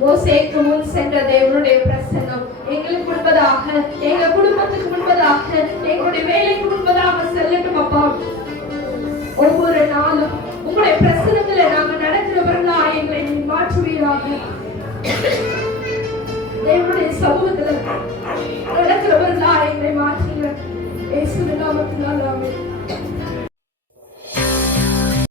மோசேக்கு முன் சென்ற தேவனுடைய பிரசன்னம் எங்களுக்கு முன்பதாக, எங்க குடும்பத்துக்கு முன்பதாக, எங்களுடைய வேலைக்கு முன்பதாக செல்லட்டும் அப்பா. ஒவ்வொரு நாளும் உங்களுடைய பிரசனத்துல நாங்க நடக்கிறவர்களா எங்களை மாற்றுவீராக. தேவனுடைய சமூகத்துல நடக்கிறவர்களா எங்களை மாற்றுங்க. இயேசுவின் நாமத்தினால் ஆமென்.